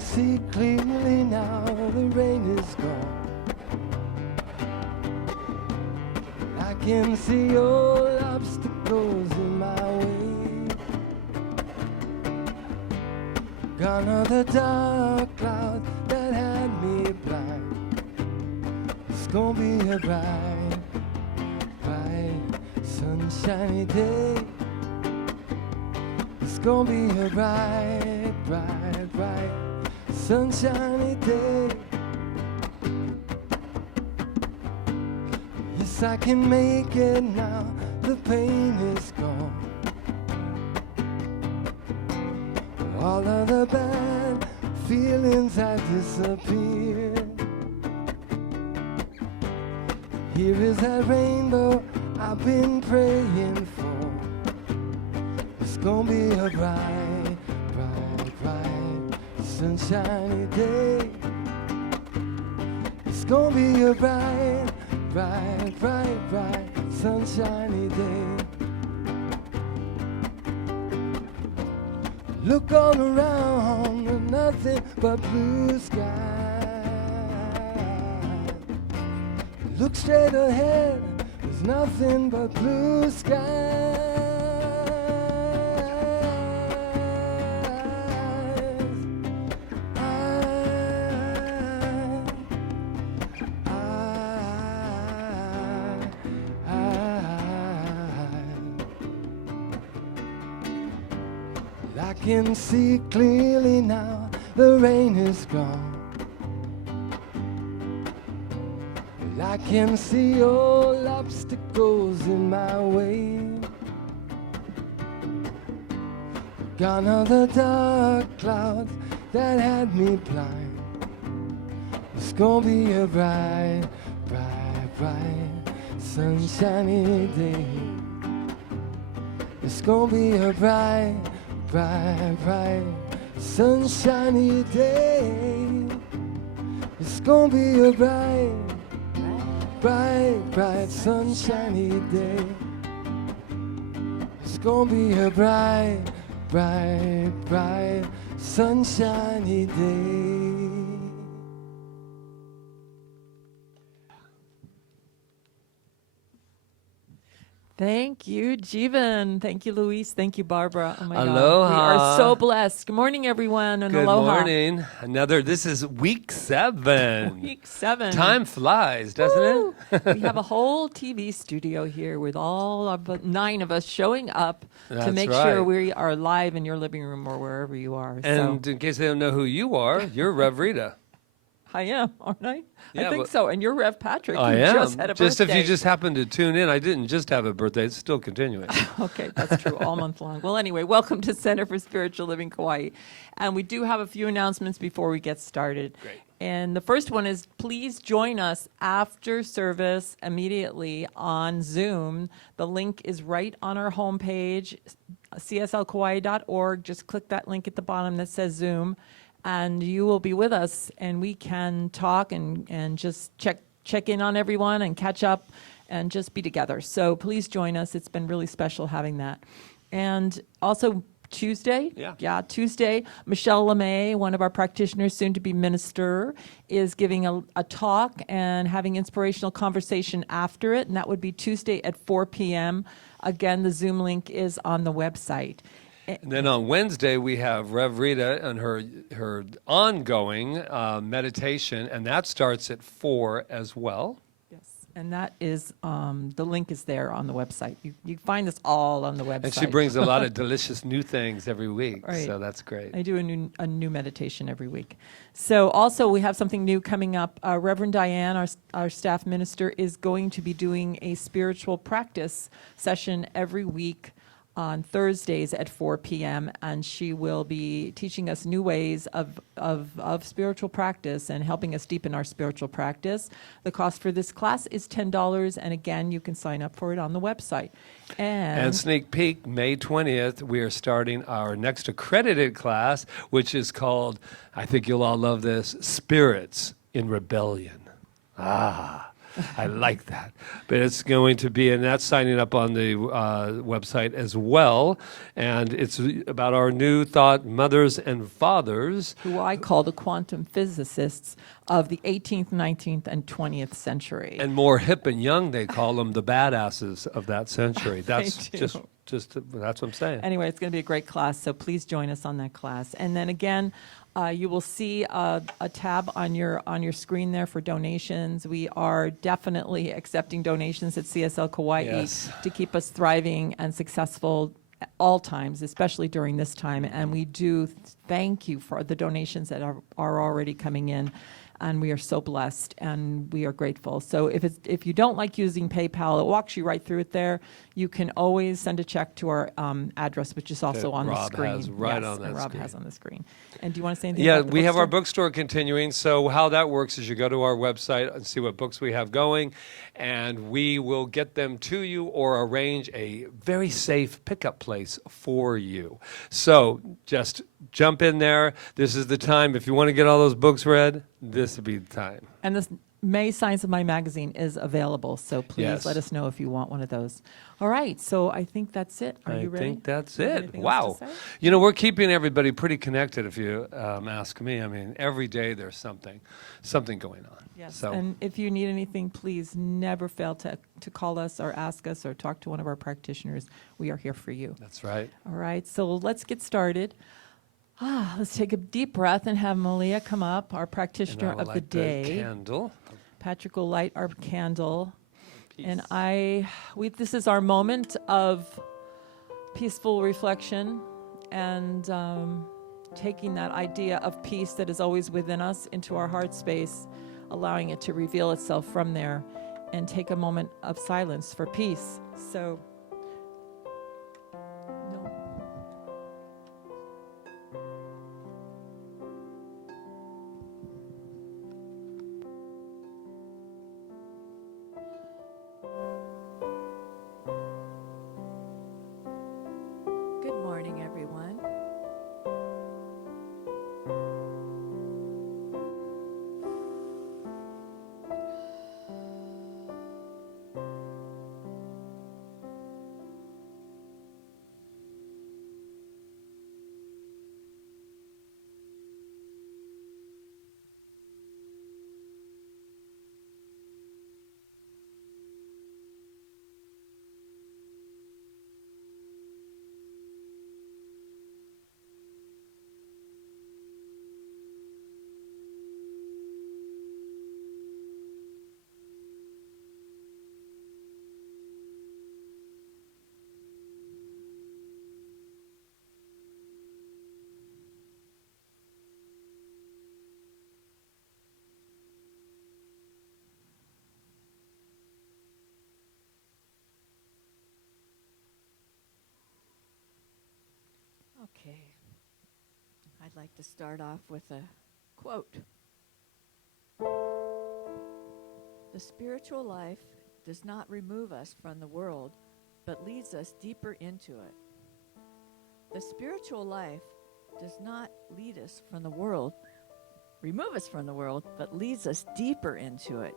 can see clearly now, the rain is gone. I can see all obstacles in my way. Gone are the dark clouds that had me blind. It's gonna be a bright, bright, sunshiny day. It's gonna be a bright, bright, bright, sunshiny day. Yes, I can make it now, the pain is gone. All of the bad feelings have disappeared. Here is that rainbow I've been praying for. It's gonna be a bright, bright, bright, sunshiny day. It's gonna be a bright, bright, bright, bright, sunshiny day. Look all around and nothing but blue sky. Look straight ahead, there's nothing but blue skies. I can see clearly now, the rain is gone. I can see all obstacles in my way. Gone are the dark clouds that had me blind. It's gonna be a bright, bright, bright, sunshiny day. It's gonna be a bright, bright, bright, sunshiny day. It's gonna be a bright, bright, bright, sunshiny day. It's gonna be a bright, bright, bright, sunshiny day. Thank you, Jeevan. Thank you, Luis. Thank you, Barbara. Oh my God. Aloha. We are so blessed. Good morning, everyone, and Good aloha. morning. This is week 7. Week 7. Time flies, doesn't Woo! it? We have a whole TV studio here with all of 9 of us showing up to That's make right. sure we are live in your living room or wherever you are. And in case they don't know who you are, you're Rev Rita. I am, aren't I? Yeah, I think but- so. And you're Rev Patrick. I You am. just had a birthday. If you just happened to tune in, I didn't just have a birthday. It's still continuing. Okay, that's true, all month long. Well, anyway, welcome to Center for Spiritual Living Kauai. And we do have a few announcements before we get started. Great. And the first one is please join us after service immediately on Zoom. The link is right on our homepage, cslkauai.org. Just click that link at the bottom that says Zoom, and you will be with us, and we can talk and just check in on everyone and catch up and just be together. So please join us. It's been really special having that. And also Tuesday, Tuesday, Michelle LeMay, one of our practitioners, soon to be minister, is giving a talk and having inspirational conversation after it, and that would be Tuesday at 4 p.m. Again, the Zoom link is on the website. And then on Wednesday, we have Rev Rita and her ongoing meditation, and that starts at 4 as well. Yes, and that is, the link is there on the website. You find this all on the website. And she brings a lot of delicious new things every week, Right. so that's great. I do a new meditation every week. So also we have something new coming up. Reverend Diane, our staff minister, is going to be doing a spiritual practice session every week on Thursdays at 4 p.m. and she will be teaching us new ways of spiritual practice and helping us deepen our spiritual practice. The cost for this class is $10, and again, you can sign up for it on the website. And sneak peek, May 20th, we are starting our next accredited class, which is called, I think you'll all love this, Spirits in Rebellion. I like that. But it's going to be, and that's signing up on the website as well. And it's about our new thought, mothers and fathers. Who I call the quantum physicists of the 18th, 19th, and 20th century. And more hip and young, they call them the badasses of that century. That's do. just that's what I'm saying. Anyway, it's going to be a great class, so please join us on that class. And then again, you will see a tab on your screen there for donations. We are definitely accepting donations at CSL Kauai Yes. to keep us thriving and successful at all times, especially during this time. And we do thank you for the donations that are already coming in. And we are so blessed, and we are grateful. So if you don't like using PayPal, it walks you right through it there. You can always send a check to our address, which is also That on the Rob screen. has right Yes, on that and Rob screen. has on the screen. And do you want to say anything Yeah, about the we have our bookstore? bookstore continuing. So how that works is you go to our website and see what books we have going, and we will get them to you or arrange a very safe pickup place for you. So just jump in there. This is the time. If you want to get all those books read, this would be the time. And this May Science of My magazine is available, so please Yes. let us know if you want one of those. All right, so I think that's it. Are you ready? I think that's Do you have it. anything Wow. else to say? You know, we're keeping everybody pretty connected, if you ask me. I mean, every day there's something going on. Yes, So and if you need anything, please never fail to call us or ask us or talk to one of our practitioners. We are here for you. that's right. All right, so let's get started. Let's take a deep breath and have Malia come up, our And practitioner I will of the light day. candle. Patrick will light our candle. Peace. And this is our moment of peaceful reflection and taking that idea of peace that is always within us into our heart space, allowing it to reveal itself from there, and take a moment of silence for peace. So, no. Good morning, everyone. Okay. I'd like to start off with a quote. The spiritual life does not remove us from the world, but leads us deeper into it. The spiritual life does not lead us from the world, remove us from the world, but leads us deeper into it.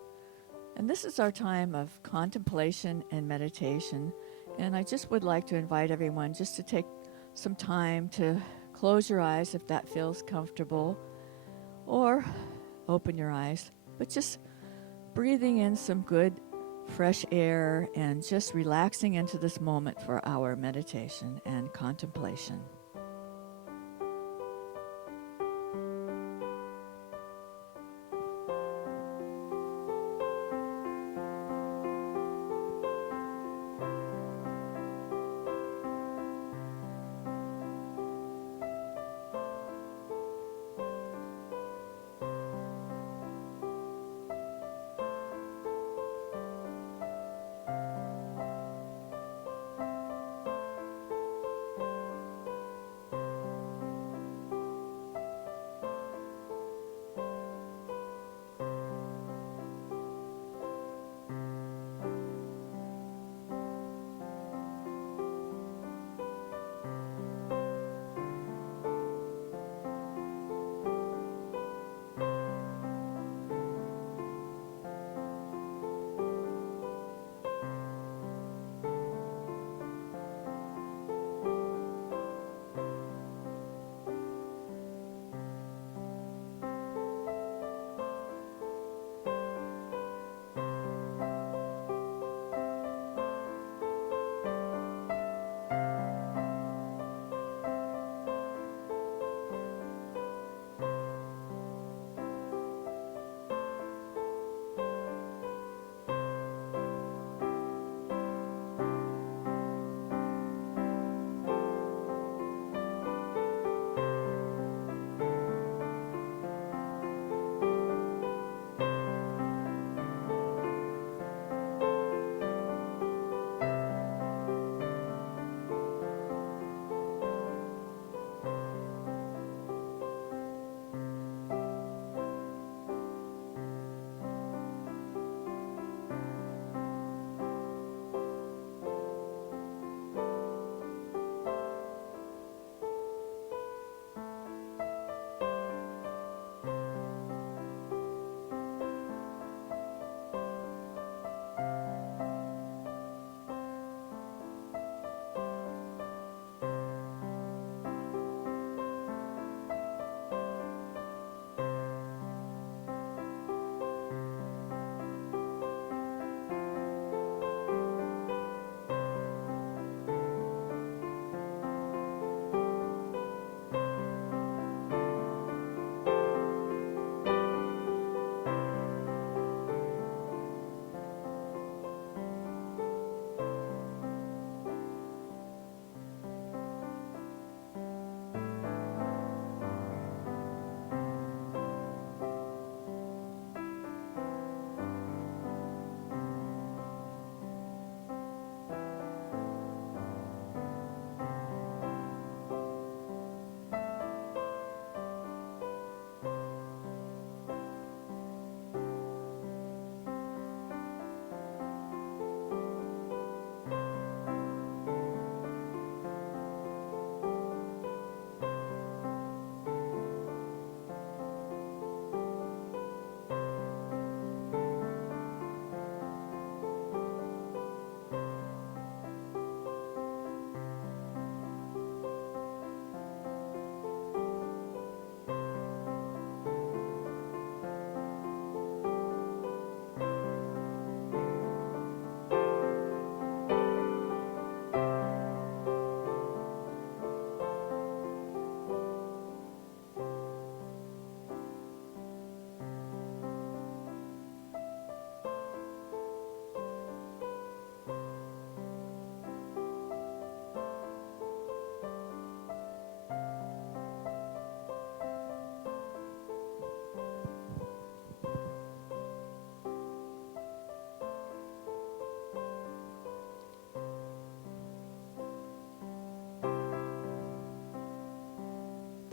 And this is our time of contemplation and meditation. And I just would like to invite everyone just to take some time to close your eyes if that feels comfortable, or open your eyes, but just breathing in some good fresh air and just relaxing into this moment for our meditation and contemplation.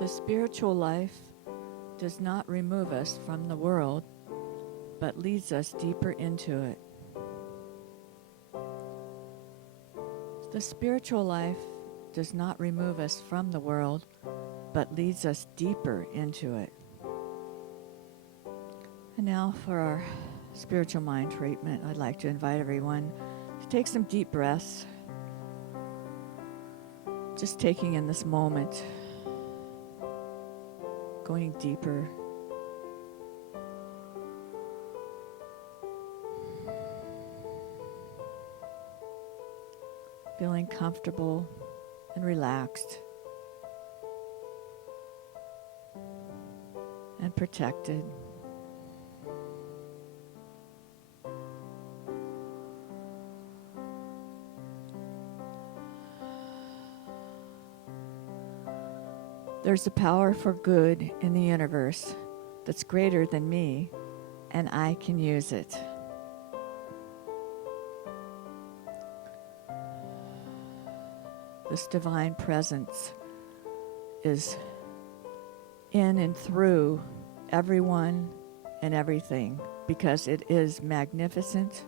The spiritual life does not remove us from the world, but leads us deeper into it. The spiritual life does not remove us from the world, but leads us deeper into it. And now for our spiritual mind treatment, I'd like to invite everyone to take some deep breaths, just taking in this moment, going deeper. Feeling comfortable and relaxed and protected. There's a power for good in the universe that's greater than me, and I can use it. This divine presence is in and through everyone and everything, because it is magnificent,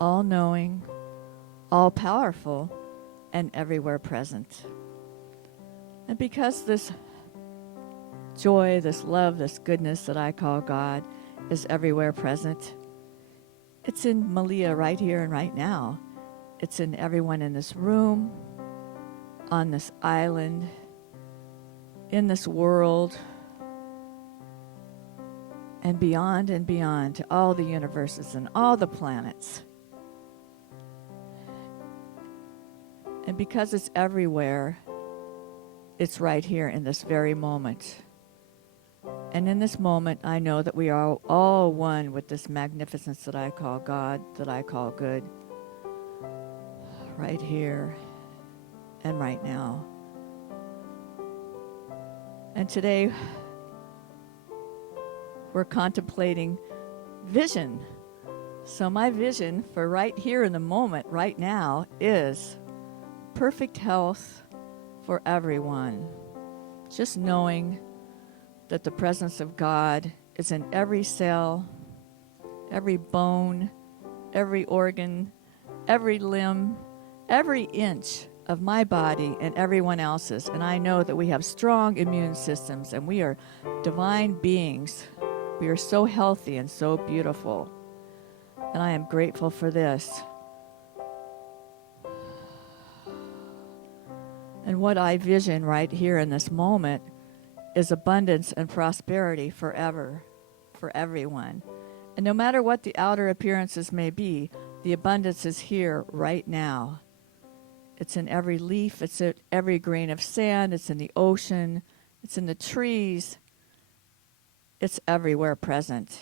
all-knowing, all-powerful, and everywhere present. And because this joy, this love, this goodness that I call God is everywhere present, it's in Malia right here and right now. It's in everyone in this room, on this island, in this world, and beyond to all the universes and all the planets. And because it's everywhere, it's right here in this very moment. And in this moment, I know that we are all one with this magnificence that I call God, that I call good, right here and right now. And today, we're contemplating vision. So my vision for right here in the moment, right now, is perfect health for everyone. Just knowing that the presence of God is in every cell, every bone, every organ, every limb, every inch of my body and everyone else's. And I know that we have strong immune systems and we are divine beings. We are so healthy and so beautiful. And I am grateful for this. And what I vision right here in this moment is abundance and prosperity forever, for everyone. And no matter what the outer appearances may be, the abundance is here right now. It's in every leaf, it's in every grain of sand, it's in the ocean, it's in the trees. It's everywhere present,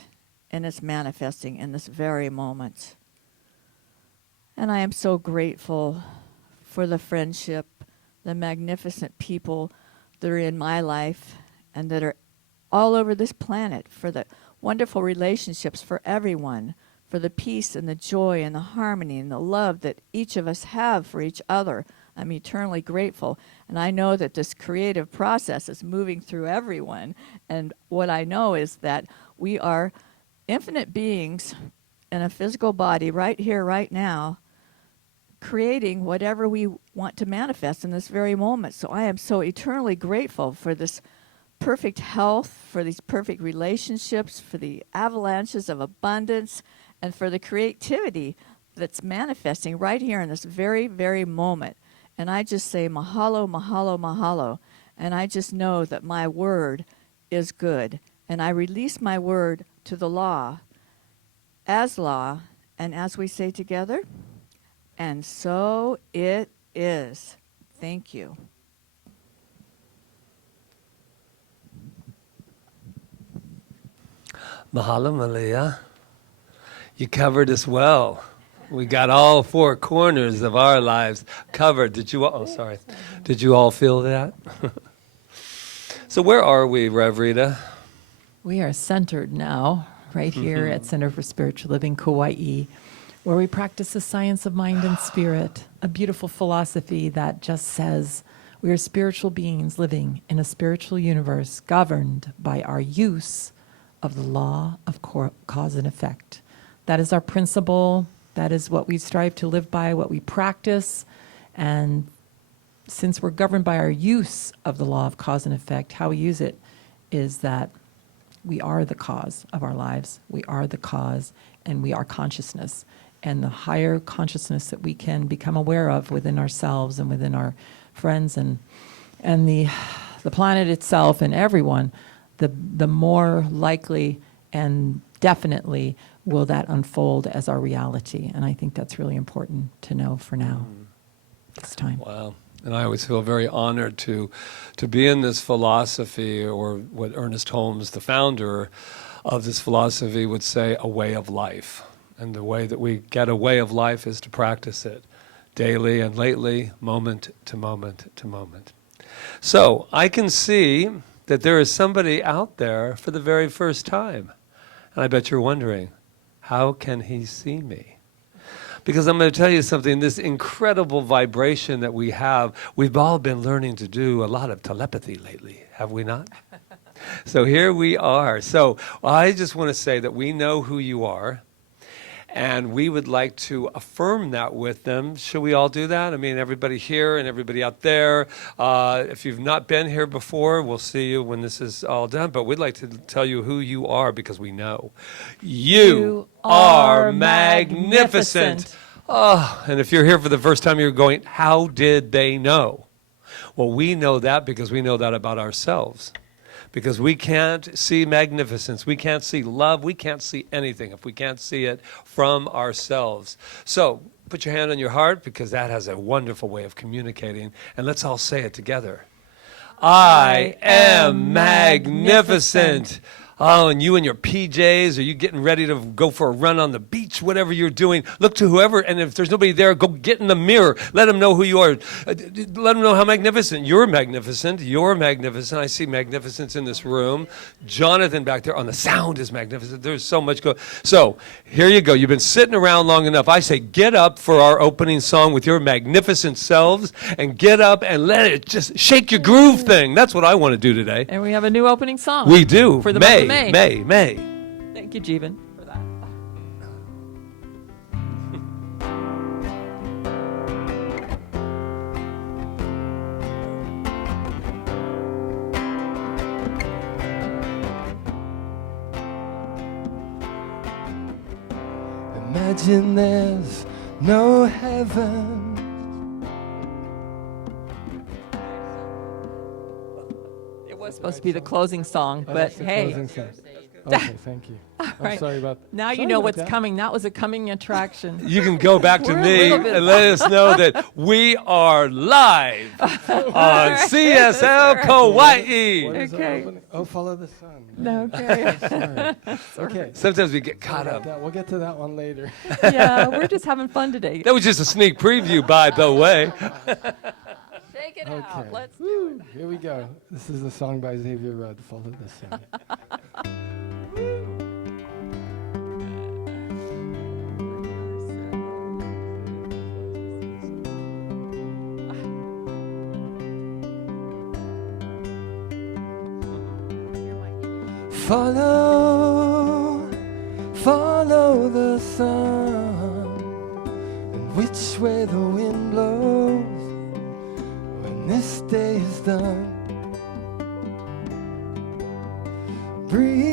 and it's manifesting in this very moment. And I am so grateful for the friendship, the magnificent people that are in my life and that are all over this planet, for the wonderful relationships for everyone, for the peace and the joy and the harmony and the love that each of us have for each other. I'm eternally grateful. And I know that this creative process is moving through everyone. And what I know is that we are infinite beings in a physical body right here, right now, creating whatever we want to manifest in this very moment. So I am so eternally grateful for this perfect health, for these perfect relationships, for the avalanches of abundance, and for the creativity that's manifesting right here in this very, very moment. And I just say mahalo, mahalo, mahalo. And I just know that my word is good. And I release my word to the law, and as we say together, and so it is. Thank you. Mahalo, Malia. You covered us well. We got all four corners of our lives covered. Did you all, Did you all feel that? So where are we, Rev Rita? We are centered now, right here at Center for Spiritual Living, Kaua'i, where we practice the science of mind and spirit, a beautiful philosophy that just says We are spiritual beings living in a spiritual universe governed by our use of the law of cause and effect. That is our principle. That is what we strive to live by, what we practice. And since we're governed by our use of the law of cause and effect, how we use it is that we are the cause of our lives. We are the cause, and we are consciousness. And the higher consciousness that we can become aware of within ourselves and within our friends and the planet itself and everyone, the more likely and definitely will that unfold as our reality. And I think that's really important to know for now, this time. Wow. And I always feel very honored to be in this philosophy, or what Ernest Holmes, the founder of this philosophy, would say, a way of life. And the way that we get a way of life is to practice it daily and lately, moment to moment to moment. So I can see that there is somebody out there for the very first time. And I bet you're wondering, how can he see me? Because I'm going to tell you something, this incredible vibration that we have, we've all been learning to do a lot of telepathy lately, have we not? So here we are. So I just want to say that we know who you are, and we would like to affirm that with them. Should we all do that? I mean, everybody here and everybody out there. If you've not been here before, we'll see you when this is all done. But we'd like to tell you who you are, because we know. You are magnificent. Oh, and if you're here for the first time, you're going, how did they know? Well, we know that because we know that about ourselves. Because we can't see magnificence, we can't see love, we can't see anything if we can't see it from ourselves. So put your hand on your heart, because that has a wonderful way of communicating, and let's all say it together. I am magnificent. Oh, and you in your PJs, or you getting ready to go for a run on the beach, whatever you're doing, look to whoever, and if there's nobody there, go get in the mirror. Let them know who you are. Let them know how magnificent. You're magnificent. You're magnificent. I see magnificence in this room. Jonathan back there on the sound is magnificent. There's so much going. So here you go. You've been sitting around long enough. I say get up for our opening song with your magnificent selves, and get up and let it just shake your groove thing. That's what I want to do today. And we have a new opening song. We do. For the month of May. May. Thank you, Jeevan, for that. Imagine there's no heaven. It was supposed to be the closing song, Oh, but that's the hey. closing song. Okay, thank you. I'm right. sorry about Now you sorry know about what's that. coming. That was a coming attraction. You can go back to We're a me little bit and let us know that we are live on CSL Kauai. What is our Okay. opening? Oh, follow the sun. No, okay. Sorry. Okay. Sometimes we get caught up. We'll get to that one later. Yeah, we're just having fun today. That was just a sneak preview, by the way. Shake it Okay. out. Let's do it. Here we go. This is a song by Xavier Rudd, Follow the Sun. Follow the sun, and which way the wind blows when this day is done. Breathe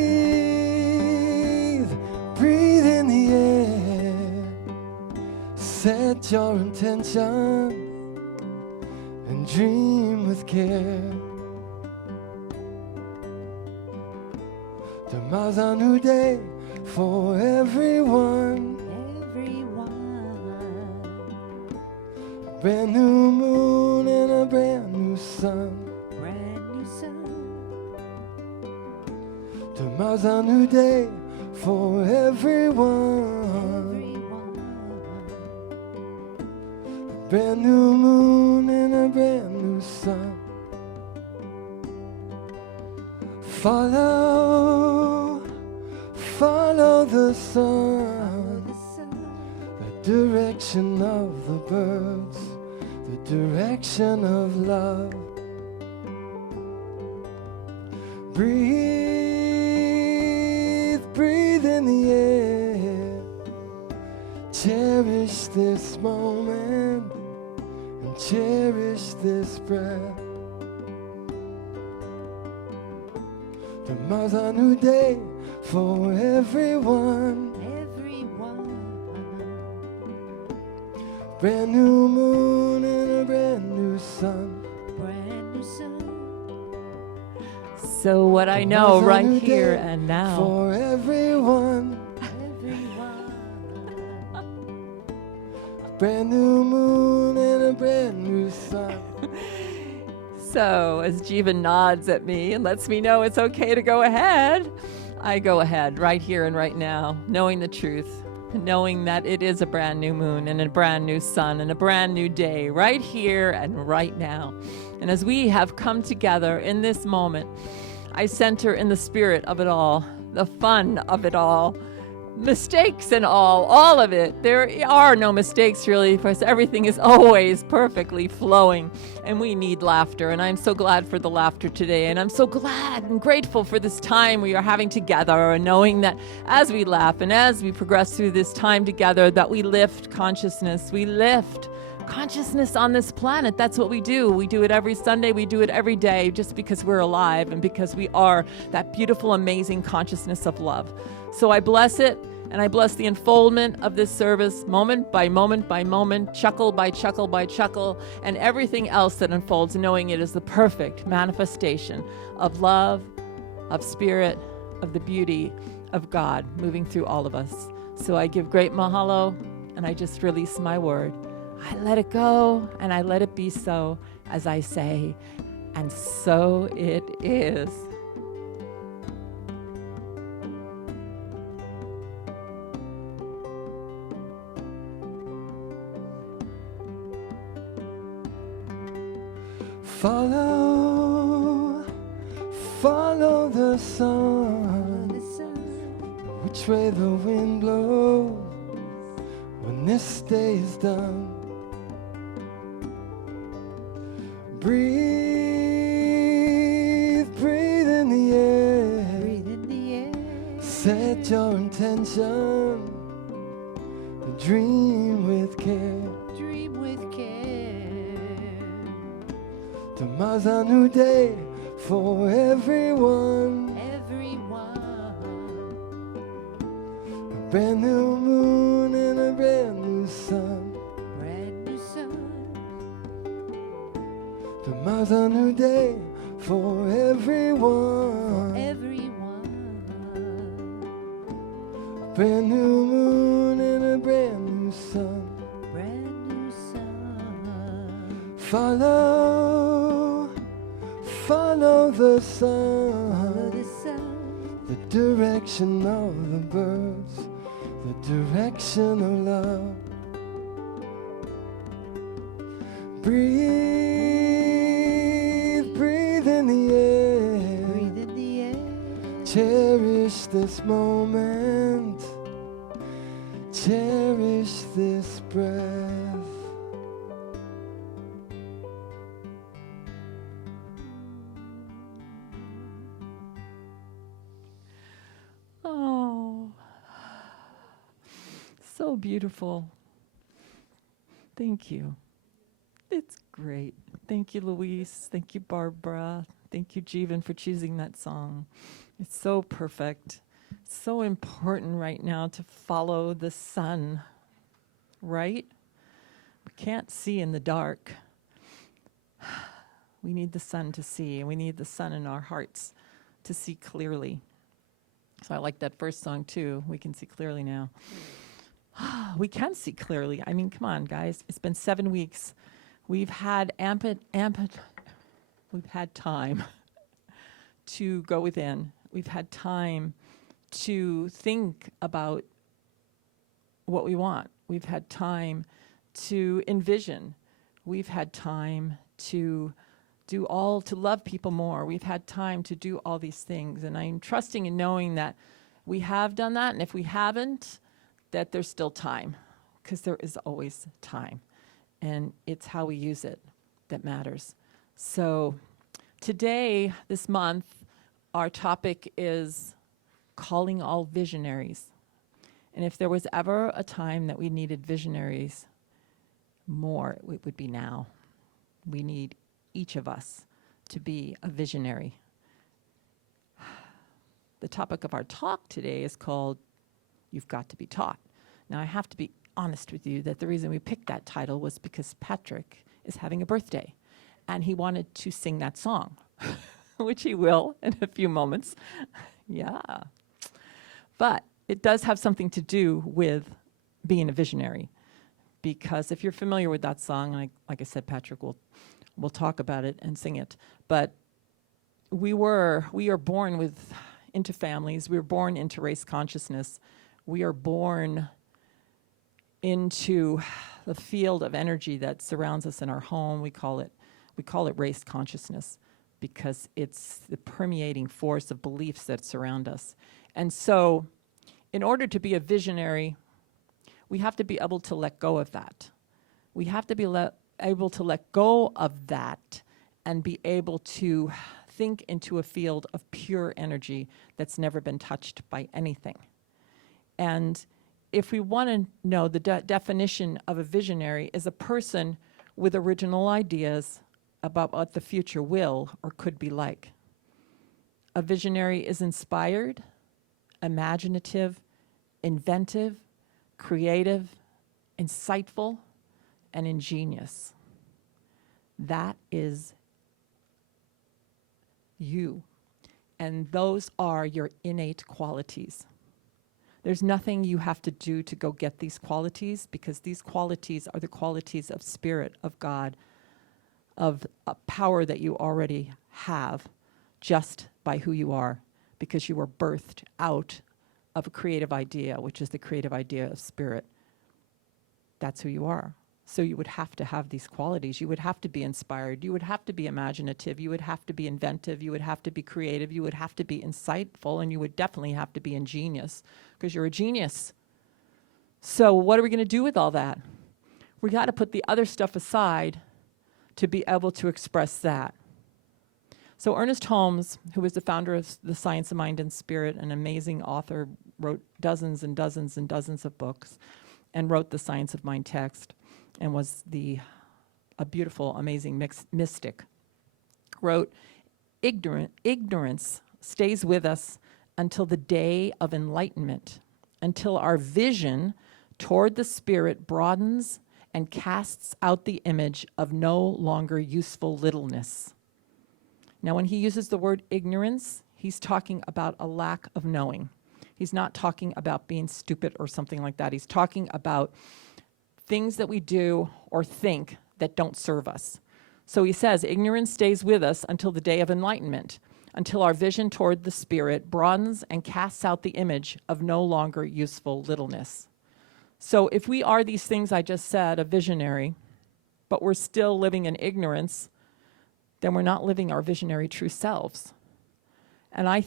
in the air, set your intention, and dream with care. Tomorrow's a new day for everyone. A brand new moon and a brand new sun. Tomorrow's a new day for everyone. A brand new moon and a brand new sun. Follow the sun, the direction of the birds, the direction of love. Breathe, breathe in the air. Cherish this moment and cherish this breath. Tomorrow's a new day for everyone. Brand new moon and a brand new sun. Brand new sun. So what I know right here and now. For everyone. Brand new moon and a brand new sun. So as Jiva nods at me and lets me know it's okay to go ahead, I go ahead right here and right now, knowing the truth, knowing that it is a brand new moon and a brand new sun and a brand new day right here and right now. And as we have come together in this moment, I center in the spirit of it all, the fun of it all, mistakes and all of it. There are no mistakes really for us. Everything is always perfectly flowing, and we need laughter. And I'm so glad for the laughter today. And I'm so glad and grateful for this time we are having together, and knowing that as we laugh and as we progress through this time together, that we lift consciousness. We lift consciousness on this planet. That's what we do. We do it every Sunday. We do it every day just because we're alive and because we are that beautiful, amazing consciousness of love. So I bless it, and I bless the unfoldment of this service, moment by moment by moment, chuckle by chuckle by chuckle, and everything else that unfolds, knowing it is the perfect manifestation of love, of spirit, of the beauty of God moving through all of us. So I give great mahalo, and I just release my word. I let it go, and I let it be so, as I say, and so it is. Follow, follow the sun, which way the wind blows when this day is done. Breathe, breathe in the air. Breathe in the air. Set your intention, dream with care. Dream with care. Tomorrow's a new day for everyone. A brand new moon and a brand new sun. Brand new sun. Tomorrow's a new day for everyone. A brand new moon and a brand new sun. Brand new sun. Follow, follow the sun. Follow the sun. The direction of the birds, the direction of love. Breathe, breathe in the air. Breathe in the air. Cherish this moment, cherish this breath. Oh, so beautiful. Thank you. It's great. Thank you, Louise. Thank you, Barbara. Thank you, Jeevan, for choosing that song. It's so perfect. It's so important right now to follow the sun, right? We can't see in the dark. We need the sun to see, and we need the sun in our hearts to see clearly. So I like that first song too. We can see clearly now. We can see clearly. I mean, come on, guys. It's been 7 weeks. We've had we've had time to go within. We've had time to think about what we want. We've had time to envision. We've had time to love people more. We've had time to do all these things. And I'm trusting and knowing that we have done that. And if we haven't, that there's still time, because there is always time. and it's how we use it that matters. So today, this month, our topic is calling all visionaries. And if there was ever a time that we needed visionaries more, it would be now. We need each of us to be a visionary. The topic of our talk today is called You've Got to Be Taught. Now, I have to be honest with you that the reason we picked that title was because Patrick is having a birthday, and he wanted to sing that song, which he will in a few moments. Yeah. But it does have something to do with being a visionary, because if you're familiar with that song, like I said, Patrick will talk about it and sing it. But we are born into families. We were born into race consciousness. We are born into the field of energy that surrounds us in our home. We call it race consciousness because it's the permeating force of beliefs that surround us. And so, in order to be a visionary, we have to be able to let go of that. We have to be able to let go of that and be able to think into a field of pure energy that's never been touched by anything. And if we want to know the definition of a visionary is a person with original ideas about what the future will or could be like. A visionary is inspired, imaginative, inventive, creative, insightful, and ingenious. That is you. And those are your innate qualities. There's nothing you have to do to go get these qualities, because these qualities are the qualities of spirit, of God, of a power that you already have just by who you are, because you were birthed out of a creative idea, which is the creative idea of spirit. That's who you are. So you would have to have these qualities. You would have to be inspired. You would have to be imaginative. You would have to be inventive. You would have to be creative. You would have to be insightful. And you would definitely have to be ingenious, because you're a genius. So what are we going to do with all that? We got to put the other stuff aside to be able to express that. So Ernest Holmes, who was the founder of The Science of Mind and Spirit, an amazing author, wrote dozens and dozens and dozens of books, and wrote The Science of Mind text, and was a beautiful, amazing mystic, wrote, ignorance stays with us until the day of enlightenment, until our vision toward the spirit broadens and casts out the image of no longer useful littleness. Now, when he uses the word ignorance, he's talking about a lack of knowing. He's not talking about being stupid or something like that. He's talking about things that we do or think that don't serve us. So he says, ignorance stays with us until the day of enlightenment, until our vision toward the spirit broadens and casts out the image of no longer useful littleness. So if we are these things I just said, a visionary, but we're still living in ignorance, then we're not living our visionary true selves. And I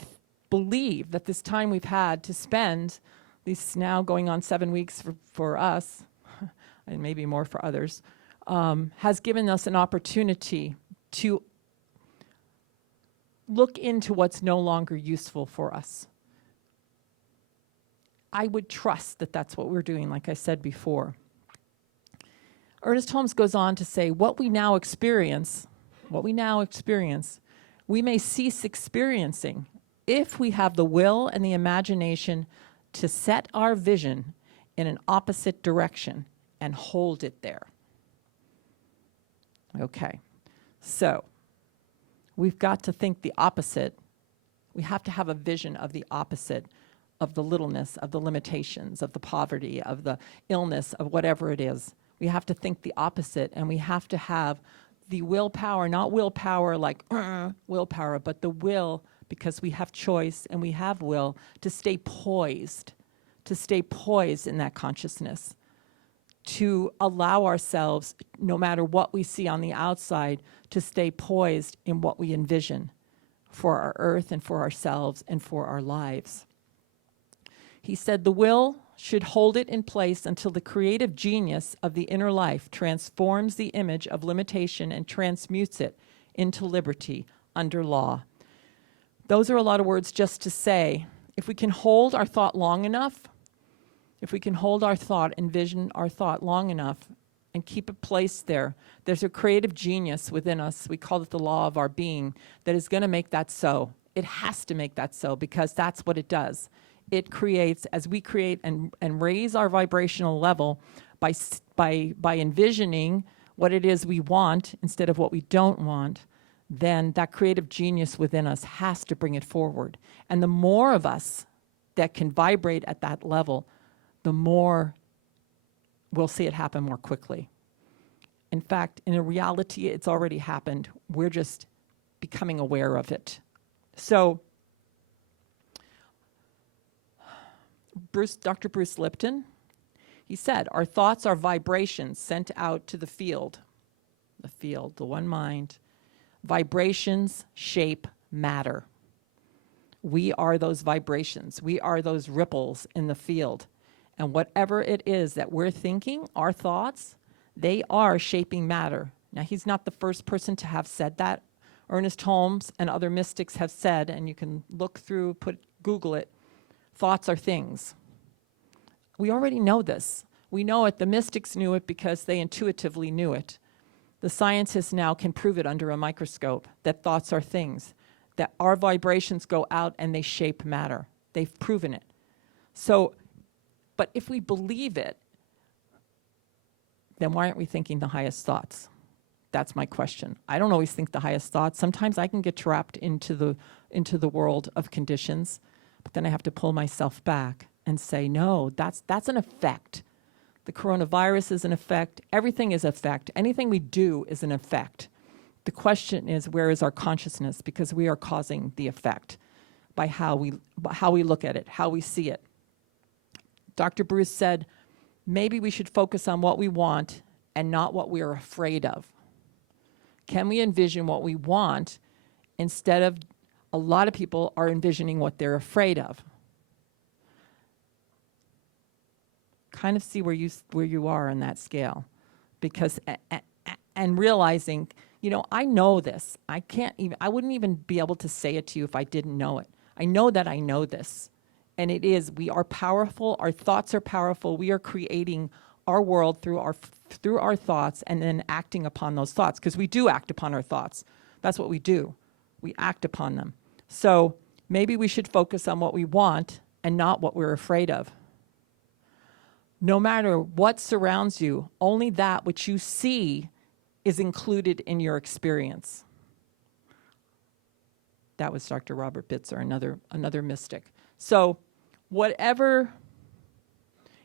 believe that this time we've had to spend, these now going on 7 weeks for us, and maybe more for others, has given us an opportunity to look into what's no longer useful for us. I would trust that that's what we're doing, like I said before. Ernest Holmes goes on to say, what we now experience, we may cease experiencing if we have the will and the imagination to set our vision in an opposite direction and hold it there. Okay, so we've got to think the opposite. We have to have a vision of the opposite of the littleness, of the limitations, of the poverty, of the illness, of whatever it is. We have to think the opposite, and we have to have the willpower, not willpower like willpower, but the will, because we have choice and we have will, to stay poised in that consciousness, to allow ourselves, no matter what we see on the outside, to stay poised in what we envision for our earth and for ourselves and for our lives. He said the will should hold it in place until the creative genius of the inner life transforms the image of limitation and transmutes it into liberty under law. Those are a lot of words just to say, if we can hold our thought long enough, if we can hold our thought, envision our thought long enough, and keep it placed there, there's a creative genius within us, we call it the law of our being, that is going to make that so. It has to make that so, because that's what it does. It creates, as we create and raise our vibrational level by envisioning what it is we want instead of what we don't want, then that creative genius within us has to bring it forward. And the more of us that can vibrate at that level, the more we'll see it happen more quickly. In fact, in a reality, it's already happened. We're just becoming aware of it. So, Dr. Bruce Lipton, he said, our thoughts are vibrations sent out to the field, the one mind. Vibrations shape matter. We are those vibrations. We are those ripples in the field. And whatever it is that we're thinking, our thoughts, they are shaping matter. Now, he's not the first person to have said that. Ernest Holmes and other mystics have said, and you can look through, Google it, thoughts are things. We already know this. We know it. The mystics knew it because they intuitively knew it. The scientists now can prove it under a microscope, that thoughts are things, that our vibrations go out and they shape matter. They've proven it. So, but if we believe it, then why aren't we thinking the highest thoughts? That's my question. I don't always think the highest thoughts. Sometimes I can get trapped into the world of conditions, but then I have to pull myself back and say, no, that's an effect. The coronavirus is an effect. Everything is effect. Anything we do is an effect. The question is, where is our consciousness? Because we are causing the effect by how we look at it, how we see it. Dr. Bruce said, maybe we should focus on what we want and not what we are afraid of. Can we envision what we want instead of a lot of people are envisioning what they're afraid of? Kind of see where you are on that scale, because and realizing, I know this. I wouldn't even be able to say it to you if I didn't know it. I know that I know this, and it is. We are powerful. Our thoughts are powerful. We are creating our world through our thoughts, and then acting upon those thoughts, because we do act upon our thoughts. That's what we do. We act upon them. So maybe we should focus on what we want and not what we're afraid of. No matter what surrounds you, only that which you see is included in your experience. That was Dr. Robert Bitzer, another mystic. So whatever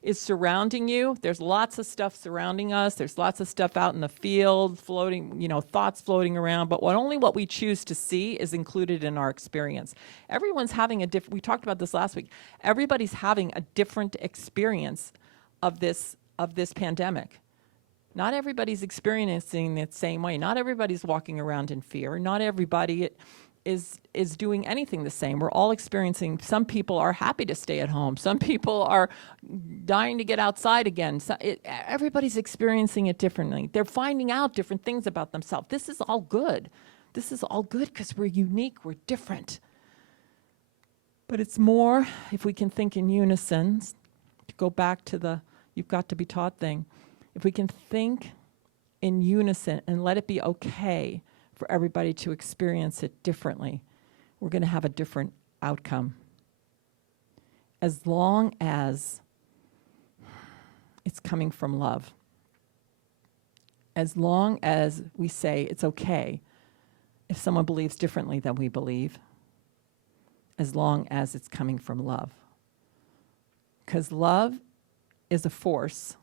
is surrounding you, there's lots of stuff surrounding us. There's lots of stuff out in the field floating, thoughts floating around. But only what we choose to see is included in our experience. Everyone's having we talked about this last week. Everybody's having a different experience of this pandemic. Not everybody's experiencing it the same way. Not everybody's walking around in fear. Not everybody is doing anything the same. We're all experiencing. Some people are happy to stay at home. Some people are dying to get outside again. Everybody's experiencing it differently. They're finding out different things about themselves. This is all good. This is all good because we're unique. We're different. But it's more if we can think in unison. To go back to the you've got to be taught thing. If we can think in unison and let it be okay for everybody to experience it differently, we're going to have a different outcome. As long as it's coming from love. As long as we say it's okay if someone believes differently than we believe, as long as it's coming from love. Because love is a force.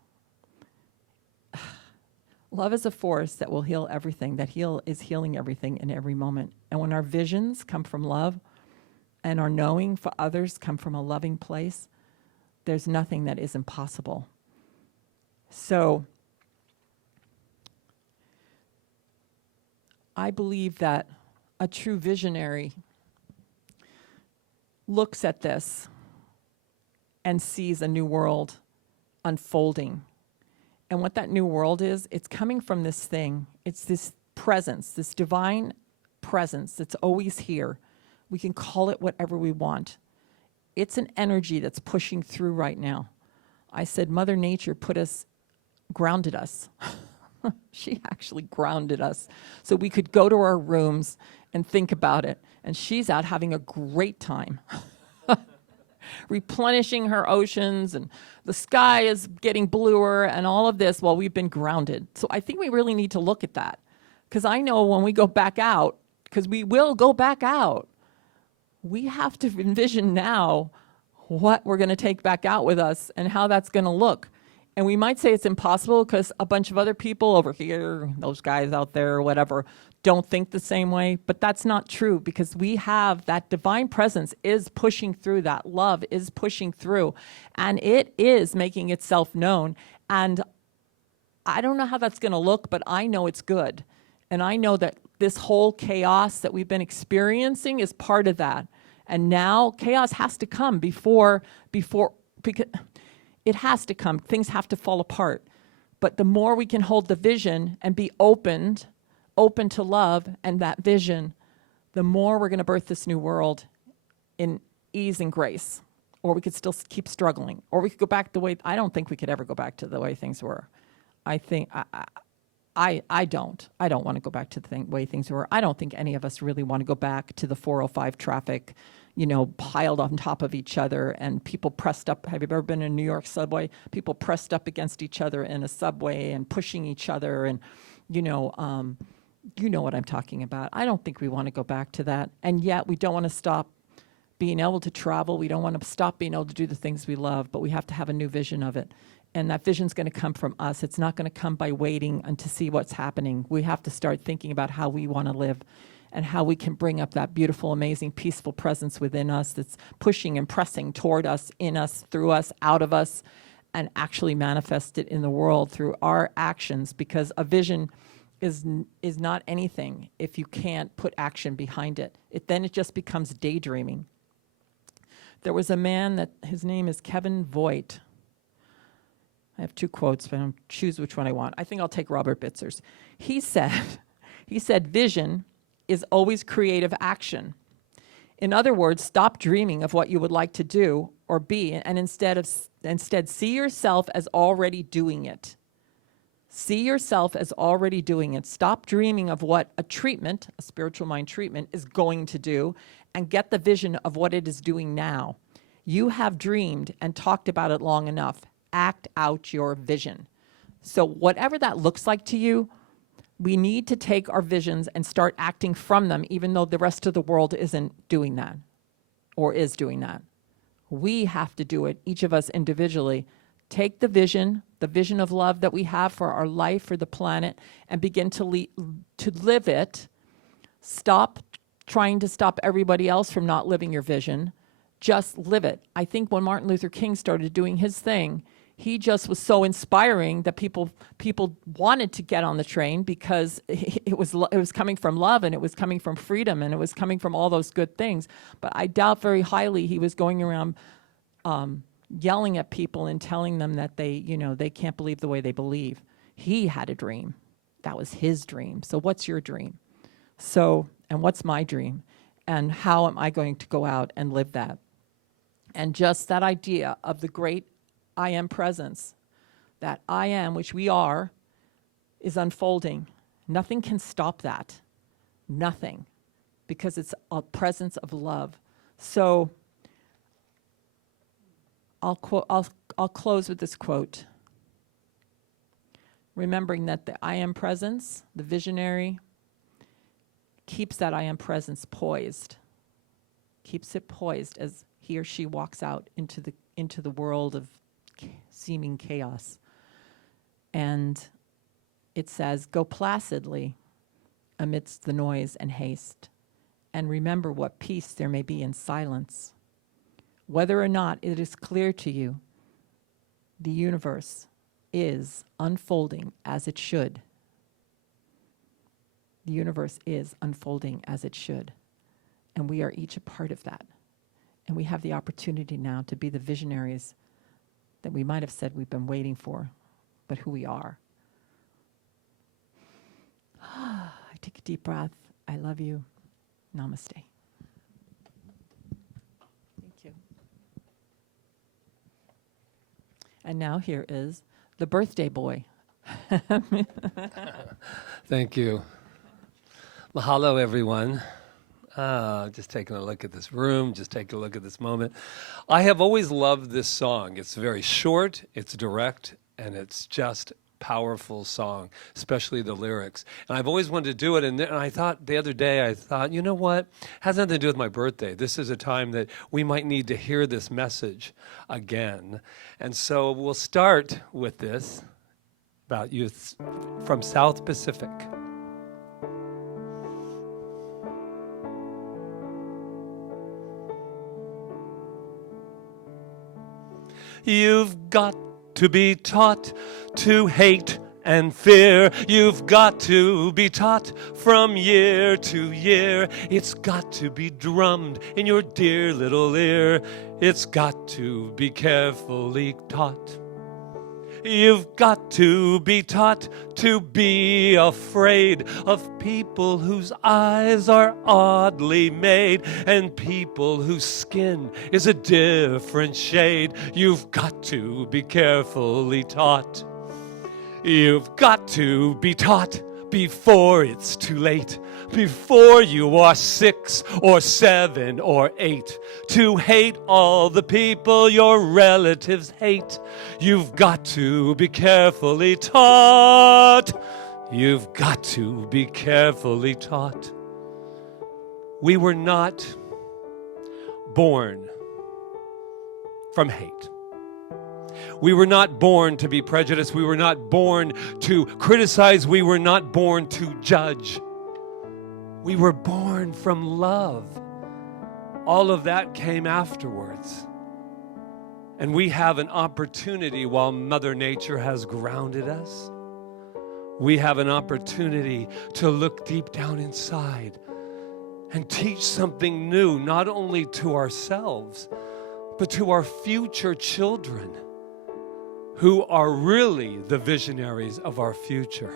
Love is a force that will heal everything, is healing everything in every moment. And when our visions come from love and our knowing for others come from a loving place, there's nothing that is impossible. So I believe that a true visionary looks at this and sees a new world unfolding. And what that new world is, it's coming from this thing. It's this presence, this divine presence that's always here. We can call it whatever we want. It's an energy that's pushing through right now. I said, Mother Nature grounded us. She actually grounded us so we could go to our rooms and think about it. And she's out having a great time. Replenishing her oceans, and the sky is getting bluer and all of this while we've been grounded. So I think we really need to look at that, because I know when we go back out, because we will go back out, we have to envision now what we're going to take back out with us and how that's going to look. And we might say it's impossible because a bunch of other people over here, those guys out there or whatever, don't think the same way. But that's not true, because we have that divine presence is pushing through, that love is pushing through, and it is making itself known. And I don't know how that's going to look, but I know it's good. And I know that this whole chaos that we've been experiencing is part of that. And now chaos has to come before because it has to come. Things have to fall apart. But the more we can hold the vision and be open to love and that vision, the more we're going to birth this new world in ease and grace. Or we could still keep struggling. Or we could go back the way, I don't think we could ever go back to the way things were. I think, I don't want to go back to the way things were. I don't think any of us really want to go back to the 405 traffic, piled on top of each other and people pressed up. Have you ever been in a New York subway? People pressed up against each other in a subway and pushing each other, and you know what I'm talking about. I don't think we want to go back to that. And yet we don't want to stop being able to travel. We don't want to stop being able to do the things we love, but we have to have a new vision of it. And that vision's going to come from us. It's not going to come by waiting and to see what's happening. We have to start thinking about how we want to live and how we can bring up that beautiful, amazing, peaceful presence within us that's pushing and pressing toward us, in us, through us, out of us, and actually manifest it in the world through our actions, because a vision is not anything if you can't put action behind it. Then it just becomes daydreaming. There was a man that his name is Kevin Voigt. I have two quotes, but I'll choose which one I want. I think I'll take Robert Bitzer's. He said, vision is always creative action. In other words, stop dreaming of what you would like to do or be, and instead see yourself as already doing it. See yourself as already doing it. Stop dreaming of what a spiritual mind treatment, is going to do, and get the vision of what it is doing now. You have dreamed and talked about it long enough. Act out your vision. So whatever that looks like to you, we need to take our visions and start acting from them, even though the rest of the world isn't doing that or is doing that. We have to do it, each of us individually. Take the vision of love that we have for our life, for the planet, and begin to live it. Stop trying to stop everybody else from not living your vision. Just live it. I think when Martin Luther King started doing his thing, he just was so inspiring that people wanted to get on the train, because it was coming from love, and it was coming from freedom, and it was coming from all those good things. But I doubt very highly he was going around yelling at people and telling them that they can't believe the way they believe. He had a dream. That was his dream. So what's your dream? And what's my dream? And how am I going to go out and live that? And just that idea of the great I am presence, that I am, which we are, is unfolding. Nothing can stop that. Nothing. Because it's a presence of love. So I'll close with this quote. Remembering that the I am presence, the visionary, keeps that I am presence poised. Keeps it poised as he or she walks out into the world of seeming chaos. And it says, go placidly amidst the noise and haste, and remember what peace there may be in silence. Whether or not it is clear to you, the universe is unfolding as it should. The universe is unfolding as it should. And we are each a part of that. And we have the opportunity now to be the visionaries that we might have said we've been waiting for, but who we are. I take a deep breath. I love you. Namaste. Thank you. And now here is the birthday boy. Thank you. Mahalo, everyone. Just taking a look at this room, just taking a look at this moment. I have always loved this song. It's very short, it's direct, and it's just powerful song, especially the lyrics. And I've always wanted to do it, and I thought the other day, you know what? It has nothing to do with my birthday. This is a time that we might need to hear this message again. And so we'll start with this about youth from South Pacific. You've got to be taught to hate and fear. You've got to be taught from year to year. It's got to be drummed in your dear little ear. It's got to be carefully taught. You've got to be taught to be afraid of people whose eyes are oddly made and people whose skin is a different shade. You've got to be carefully taught. You've got to be taught before it's too late, before you are 6 or 7 or 8, to hate all the people your relatives hate. You've got to be carefully taught. You've got to be carefully taught. We were not born from hate. We were not born to be prejudiced. We were not born to criticize. We were not born to judge. We were born from love. All of that came afterwards. And we have an opportunity while Mother Nature has grounded us. We have an opportunity to look deep down inside and teach something new, not only to ourselves, but to our future children, who are really the visionaries of our future.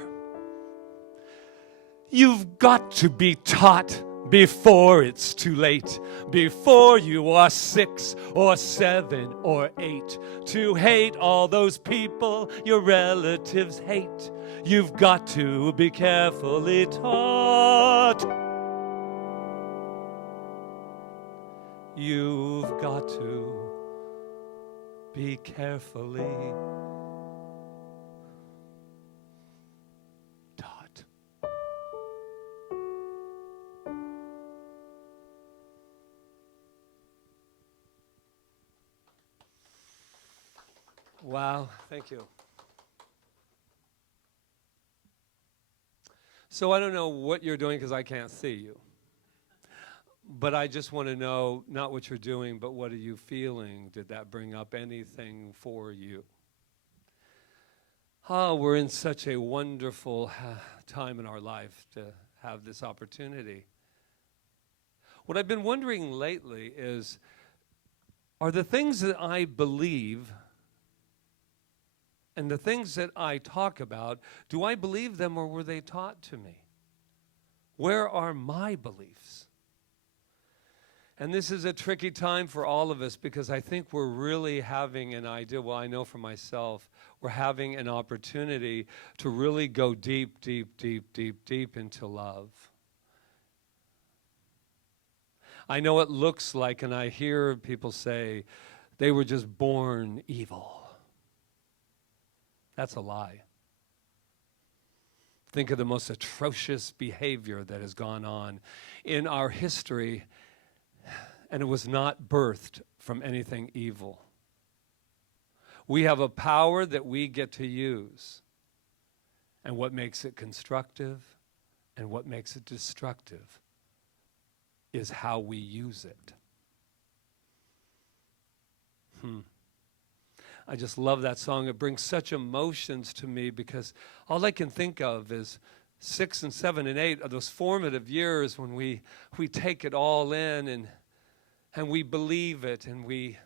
You've got to be taught before it's too late, before you are 6 or 7 or 8, to hate all those people your relatives hate. You've got to be carefully taught. You've got to be carefully taught. Wow, thank you. So I don't know what you're doing because I can't see you. But I just want to know not what you're doing, but what are you feeling? Did that bring up anything for you? Oh, we're in such a wonderful time in our life to have this opportunity. What I've been wondering lately is, are the things that I believe and the things that I talk about, do I believe them or were they taught to me? Where are my beliefs? And this is a tricky time for all of us because I think we're really having an idea, well, I know for myself, we're having an opportunity to really go deep, deep, deep, deep, deep into love. I know it looks like, and I hear people say, they were just born evil. That's a lie. Think of the most atrocious behavior that has gone on in our history, and it was not birthed from anything evil. We have a power that we get to use, and what makes it constructive and what makes it destructive is how we use it. I just love that song. It brings such emotions to me because all I can think of is 6 and 7 and 8 are those formative years when we take it all in, and we believe it, and we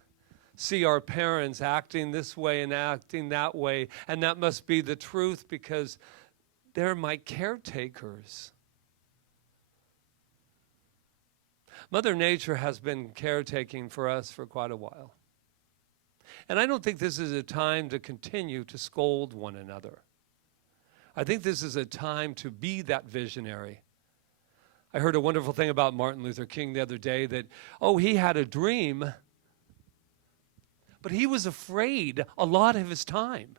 see our parents acting this way and acting that way, and that must be the truth because they're my caretakers. Mother Nature has been caretaking for us for quite a while. And I don't think this is a time to continue to scold one another. I think this is a time to be that visionary. I heard a wonderful thing about Martin Luther King the other day that, he had a dream, but he was afraid a lot of his time.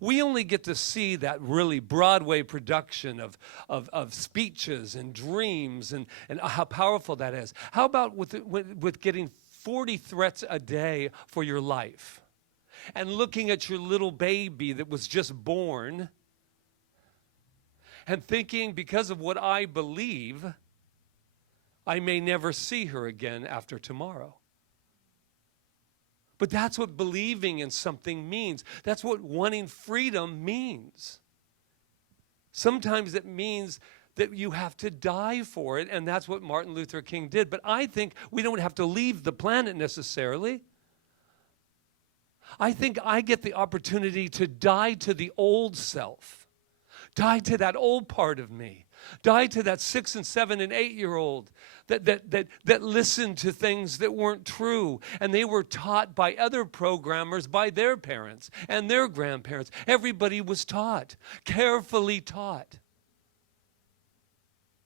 We only get to see that really Broadway production of speeches and dreams and how powerful that is. How about with getting 40 threats a day for your life and looking at your little baby that was just born and thinking, because of what I believe, I may never see her again after tomorrow. But that's what believing in something means. That's what wanting freedom means. Sometimes it means that you have to die for it, and that's what Martin Luther King did. But I think we don't have to leave the planet necessarily. I think I get the opportunity to die to the old self, die to that old part of me, die to that 6 and 7 and 8-year-old that listened to things that weren't true, and they were taught by other programmers, by their parents and their grandparents. Everybody was taught, carefully taught,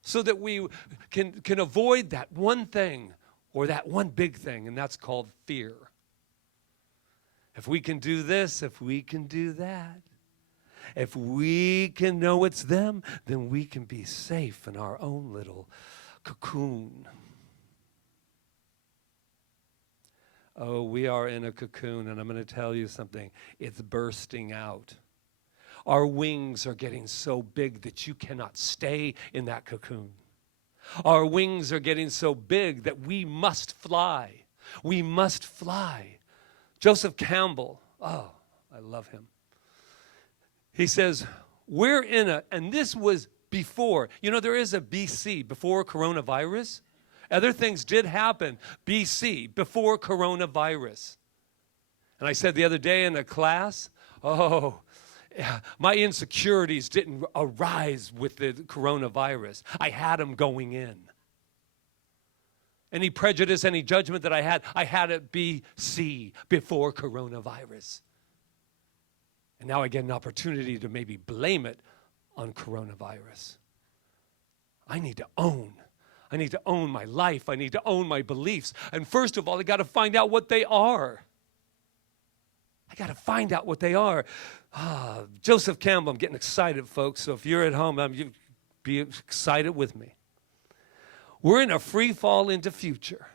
so that we can avoid that one thing or that one big thing, and that's called fear. If we can do this, if we can do that, if we can know it's them, then we can be safe in our own little cocoon. Oh, we are in a cocoon, and I'm going to tell you something. It's bursting out. Our wings are getting so big that you cannot stay in that cocoon. Our wings are getting so big that we must fly. We must fly. Joseph Campbell, I love him. He says, we're in and this was before. You know, there is a BC, before coronavirus. Other things did happen, BC, before coronavirus. And I said the other day in a class, my insecurities didn't arise with the coronavirus. I had them going in. Any prejudice, any judgment that I had it BC, before coronavirus. And now I get an opportunity to maybe blame it on coronavirus. I need to own my life. I need to own my beliefs. And first of all, I got to find out what they are. Joseph Campbell, I'm getting excited, folks. So if you're at home, you be excited with me. We're in a free fall into future.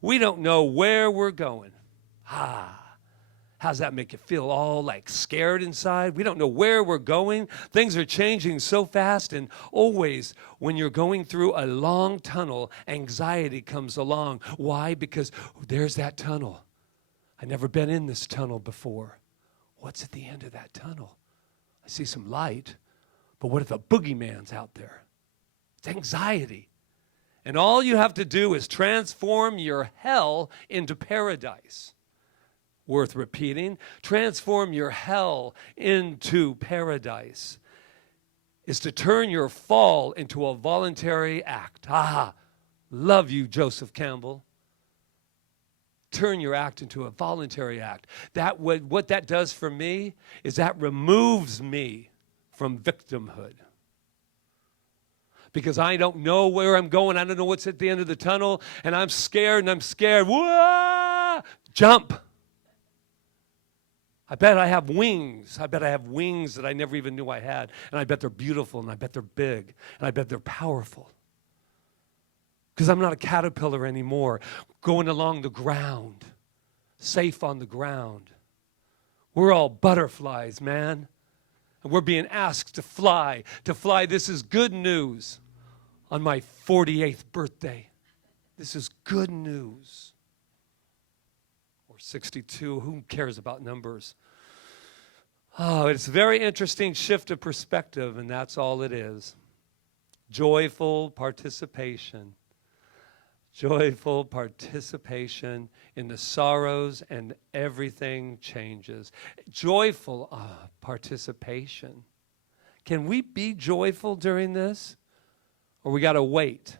We don't know where we're going. How's that make you feel? All like scared inside? We don't know where we're going. Things are changing so fast, and always when you're going through a long tunnel, anxiety comes along. Why? Because there's that tunnel. I've never been in this tunnel before. What's at the end of that tunnel? I see some light, but what if the boogeyman's out there? It's anxiety. And all you have to do is transform your hell into paradise. Worth repeating. Transform your hell into paradise is to turn your fall into a voluntary act. Love you, Joseph Campbell. Turn your act into a voluntary act. What that does for me is that removes me from victimhood. Because I don't know where I'm going. I don't know what's at the end of the tunnel. And I'm scared. Whoa! Jump. I bet I have wings. I bet I have wings that I never even knew I had. And I bet they're beautiful, and I bet they're big, and I bet they're powerful. Because I'm not a caterpillar anymore, going along the ground, safe on the ground. We're all butterflies, man. And we're being asked to fly. This is good news on my 48th birthday. This is good news. 62, who cares about numbers? It's a very interesting shift of perspective, and that's all it is. Joyful participation. Joyful participation in the sorrows, and everything changes. Joyful participation. Can we be joyful during this? Or we got to wait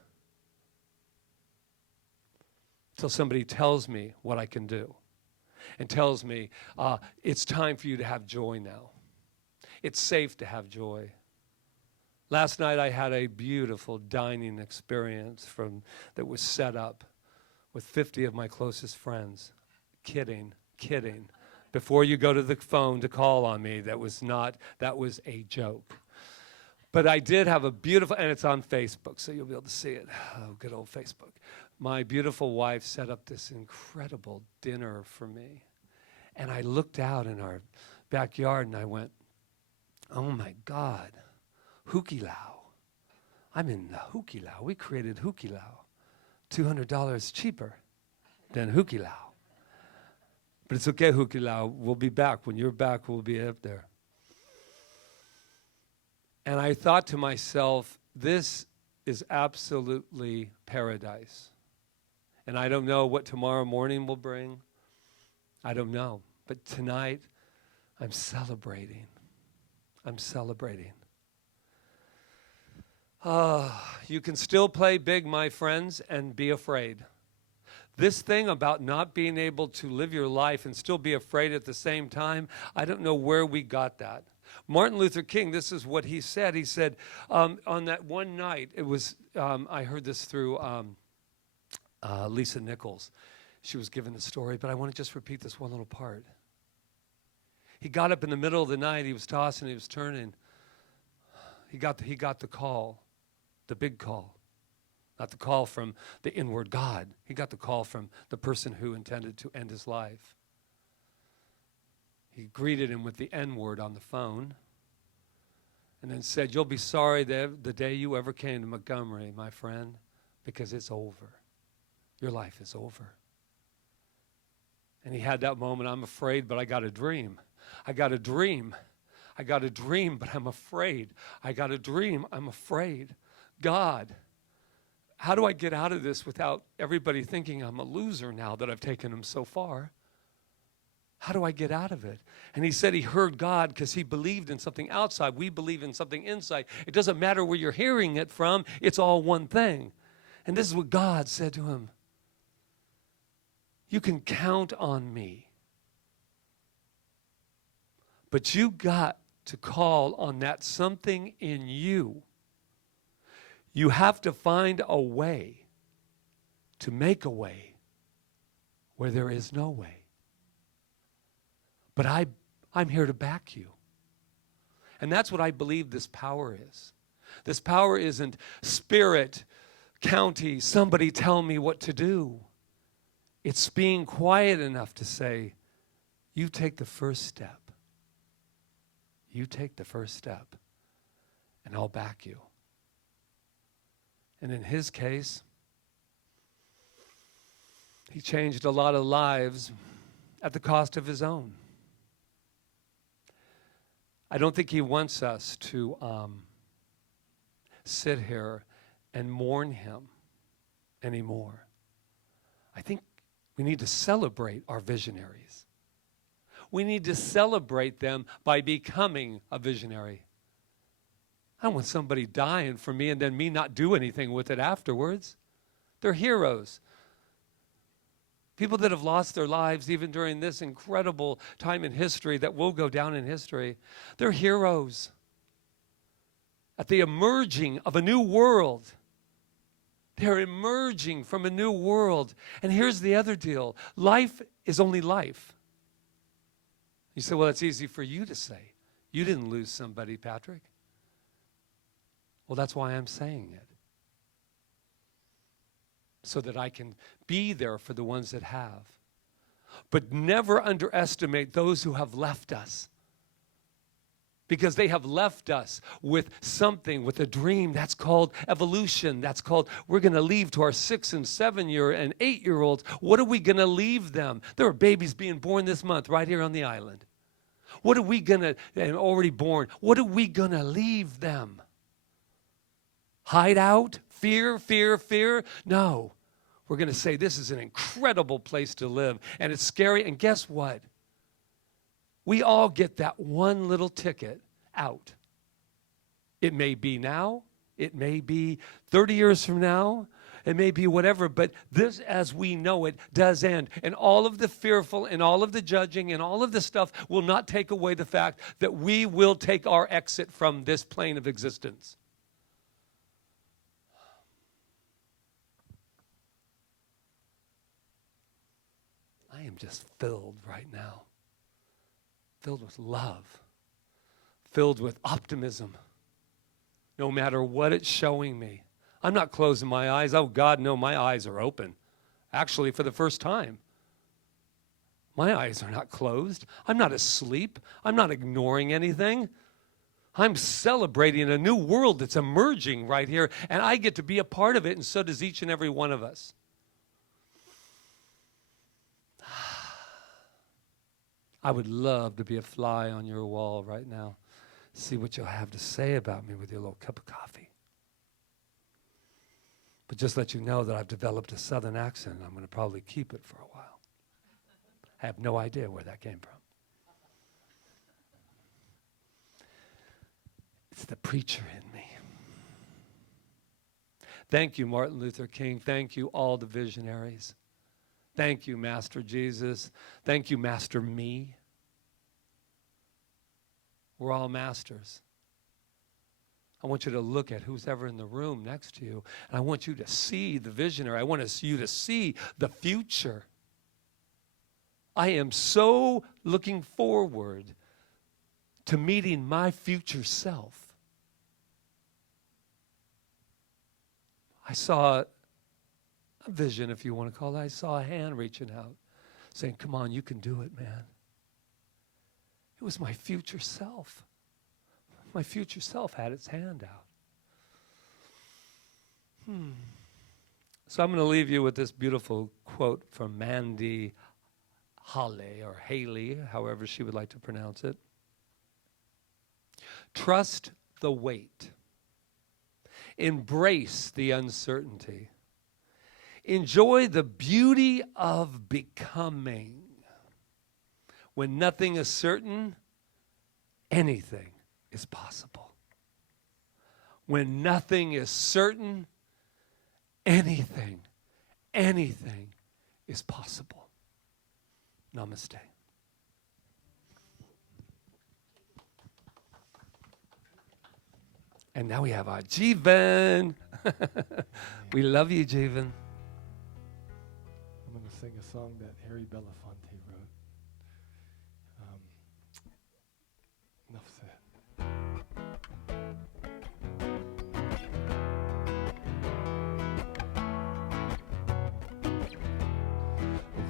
till somebody tells me what I can do and tells me it's time for you to have joy now. It's safe to have joy. Last night I had a beautiful dining experience that was set up with 50 of my closest friends. Kidding. Before you go to the phone to call on me, that was a joke. But I did have a beautiful, and it's on Facebook, so you'll be able to see it. Oh, good old Facebook. My beautiful wife set up this incredible dinner for me. And I looked out in our backyard and I went, oh my God. Hukilau. I'm in the Hukilau. We created Hukilau. $200 cheaper than Hukilau. But it's okay, Hukilau. We'll be back. When you're back, we'll be up there. And I thought to myself, this is absolutely paradise. And I don't know what tomorrow morning will bring. I don't know. But tonight, I'm celebrating. You can still play big, my friends, and be afraid. This thing about not being able to live your life and still be afraid at the same time, I don't know where we got that. Martin Luther King, this is what he said. He said, on that one night, it was, I heard this through Lisa Nichols. She was given the story, but I want to just repeat this one little part. He got up in the middle of the night. He was tossing, he was turning. He got the call. The big call, not the call from the inward God. He got the call from the person who intended to end his life. He greeted him with the N word on the phone and then said, you'll be sorry the day you ever came to Montgomery, my friend, because it's over. Your life is over. And he had that moment, I'm afraid, but I got a dream. I got a dream, but I'm afraid. I got a dream, I'm afraid. God, how do I get out of this without everybody thinking I'm a loser now that I've taken him so far? How do I get out of it? And he said he heard God because he believed in something outside. We believe in something inside. It doesn't matter where you're hearing it from. It's all one thing. And this is what God said to him. You can count on me. But you got to call on that something in you. You have to find a way to make a way where there is no way. But I'm here to back you. And that's what I believe this power is. This power isn't spirit, county, somebody tell me what to do. It's being quiet enough to say, you take the first step. You take the first step, and I'll back you. And in his case, he changed a lot of lives at the cost of his own. I don't think he wants us to sit here and mourn him anymore. I think we need to celebrate our visionaries. We need to celebrate them by becoming a visionary. I don't want somebody dying for me and then me not do anything with it afterwards. They're heroes. People that have lost their lives even during this incredible time in history that will go down in history, they're heroes. At the emerging of a new world. They're emerging from a new world. And here's the other deal. Life is only life. You say, well, that's easy for you to say. You didn't lose somebody, Patrick. Well, that's why I'm saying it. So that I can be there for the ones that have. But never underestimate those who have left us. Because they have left us with something, with a dream. That's called evolution. That's called, we're going to leave to our 6- and 7-year and 8-year-olds. What are we going to leave them? There are babies being born this month right here on the island. What are we going to, and already born, what are we going to leave them? Hide out? Fear? No. We're going to say this is an incredible place to live, and it's scary. And guess what? We all get that one little ticket out. It may be now. It may be 30 years from now. It may be whatever, but this, as we know it, does end. And all of the fearful and all of the judging and all of the stuff will not take away the fact that we will take our exit from this plane of existence. I am just filled right now. Filled with love. Filled with optimism. No matter what it's showing me. I'm not closing my eyes. Oh, God, no, my eyes are open. Actually, for the first time. My eyes are not closed. I'm not asleep. I'm not ignoring anything. I'm celebrating a new world that's emerging right here, and I get to be a part of it, and so does each and every one of us. I would love to be a fly on your wall right now. See what you'll have to say about me with your little cup of coffee. But just let you know that I've developed a southern accent. I'm going to probably keep it for a while. I have no idea where that came from. It's the preacher in me. Thank you, Martin Luther King. Thank you, all the visionaries. Thank you, Master Jesus. Thank you, Master me. We're all masters. I want you to look at who's ever in the room next to you, and I want you to see the visionary. I want you to see the future. I am so looking forward to meeting my future self. I saw a vision, if you want to call it. I saw a hand reaching out, saying, come on, you can do it, man. It was my future self. My future self had its hand out. So I'm going to leave you with this beautiful quote from Mandy Hale, or Haley, however she would like to pronounce it. Trust the wait. Embrace the uncertainty. Enjoy the beauty of becoming. When nothing is certain, anything is possible. When nothing is certain, anything is possible. Namaste. And now we have our Jeevan. We love you, Jeevan. I'm going to sing a song that Harry Belafonte wrote. Enough said.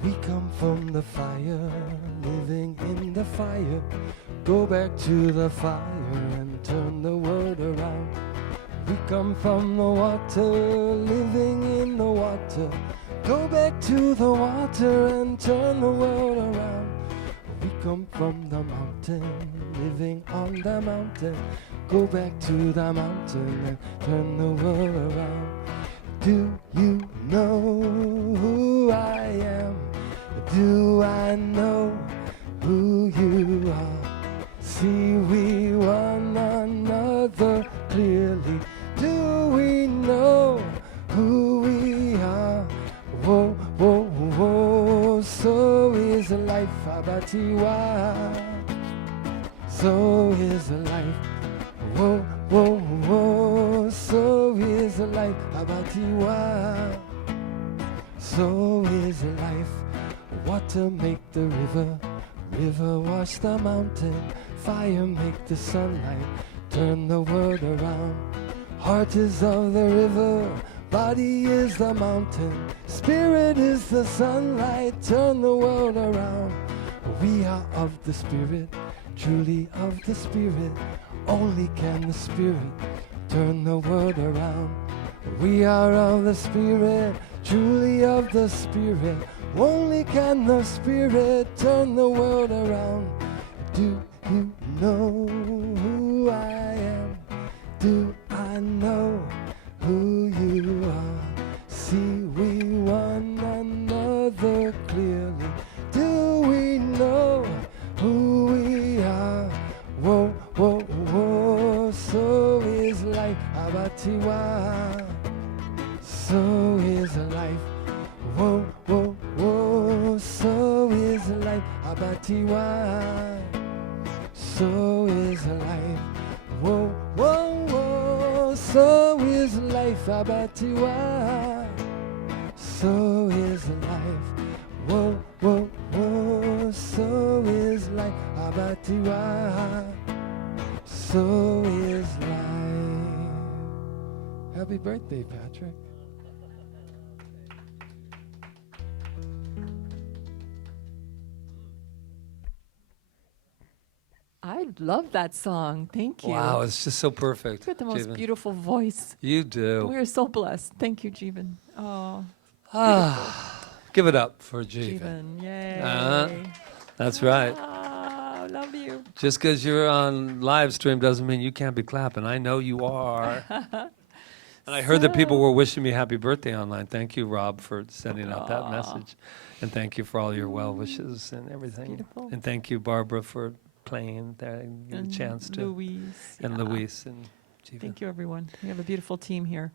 We come from the fire, living in the fire. Go back to the fire and turn the world around. We come from the water, living in the water. Go back to the water and turn the world around. We come from the mountain, living on the mountain. Go back to the mountain and turn the world around. Do you know who I am? Do I know who you are? See we one another clearly. Do we know who we are? Whoa, whoa, whoa. So is life, Abatiwa. So is life. Whoa, whoa, whoa. So is life, Abatiwa. So is life. Water make the river, river wash the mountain, fire make the sunlight, turn the world around. Heart is of the river, body is the mountain, spirit is the sunlight, turn the world around. We are of the spirit, truly of the spirit, only can the spirit turn the world around. We are of the spirit, truly of the spirit, only can the spirit turn the world around. Do you know who I am? Do I know who you are? See we one So is life. Whoa, whoa, whoa. So is life. Abatiwa. So is life. Whoa, whoa, whoa. So is life. Abatiwa. So is life. Whoa, whoa, whoa. So is life. Abatiwa. So is life. Happy birthday, Patrick. I love that song. Thank you. Wow, it's just so perfect. You got the most Jeevan. beautiful voice. You do. We are so blessed. Thank you, Jeevan. Oh, Give it up for Jeevan. Jeevan. Yay. That's right. I love you. Just because you're on live stream doesn't mean you can't be clapping. I know you are. And I heard that people were wishing me happy birthday online. Thank you, Rob, for sending out that message. And thank you for all your well wishes and everything. Beautiful. And thank you, Barbara, for playing there and getting a chance to. Louise. And yeah. Luis and Jeevan. Thank you, everyone. We have a beautiful team here.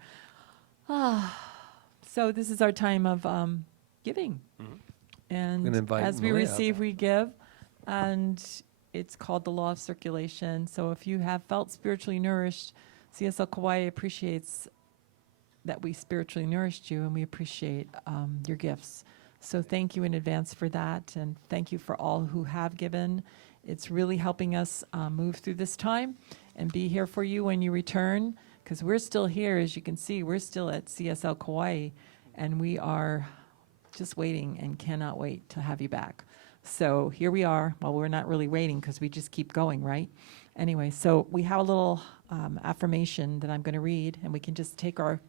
So this is our time of giving. And gonna invite as we Malia up. receive, we give. And it's called the law of circulation. So if you have felt spiritually nourished, CSL Kauai appreciates that we spiritually nourished you, and we appreciate your gifts. So thank you in advance for that, and thank you for all who have given. It's really helping us move through this time and be here for you when you return, because we're still here. As you can see, we're still at CSL Kauai, and we are just waiting and cannot wait to have you back. So here we are. Well, we're not really waiting because we just keep going, right? Anyway, so we have a little affirmation that I'm going to read, and we can just take our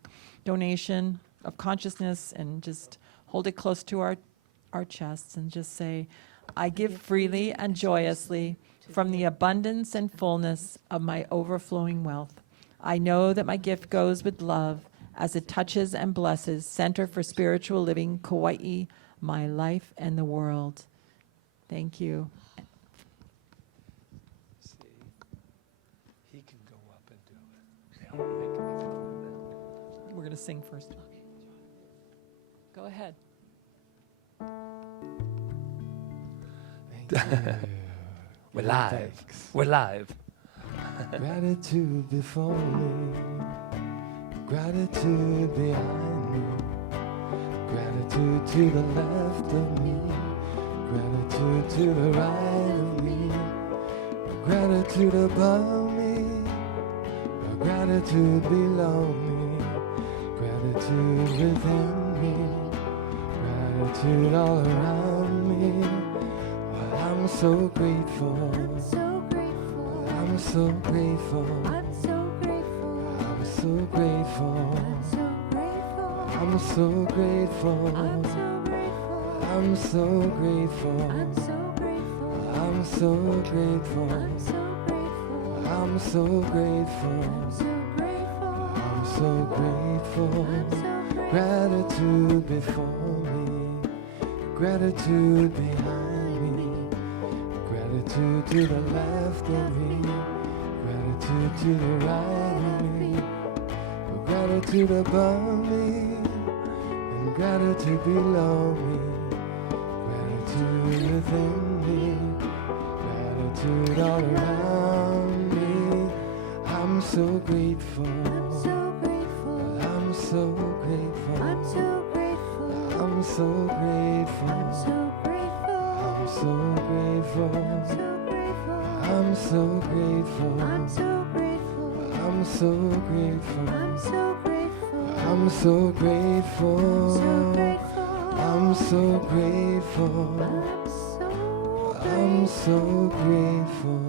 donation of consciousness and just hold it close to our chests and just say, I give freely and joyously from the abundance and fullness of my overflowing wealth. I know that my gift goes with love as it touches and blesses Center for Spiritual Living, Kauai, my life and the world. Thank you. See, he can go up and do it. See, I wanna make him do that. We're going to sing first. Go ahead. We're live. Thanks. We're live. Gratitude before me, gratitude behind me, gratitude to the left of me, gratitude to the right of me, gratitude above me, gratitude below me, gratitude within me, gratitude all around me. Well, I'm so grateful. I'm so grateful. I'm so grateful. I'm so grateful. I'm so grateful. I'm so grateful. I'm so grateful. I'm so grateful. I'm so grateful. I'm so grateful. I'm so grateful. I'm so grateful. I'm so I'm grateful. so grateful. I'm so grateful. I'm so grateful. Gratitude before me, gratitude behind me, gratitude to the left of me, gratitude to the right of me, gratitude above me, and gratitude below me, gratitude within me, gratitude all around me. I'm so grateful. I'm so grateful. I'm so grateful. I'm so grateful. I'm so grateful. I'm so grateful. I'm so grateful. I'm so grateful. I'm so grateful. I'm so grateful. I'm so grateful. I'm so grateful. I'm so grateful.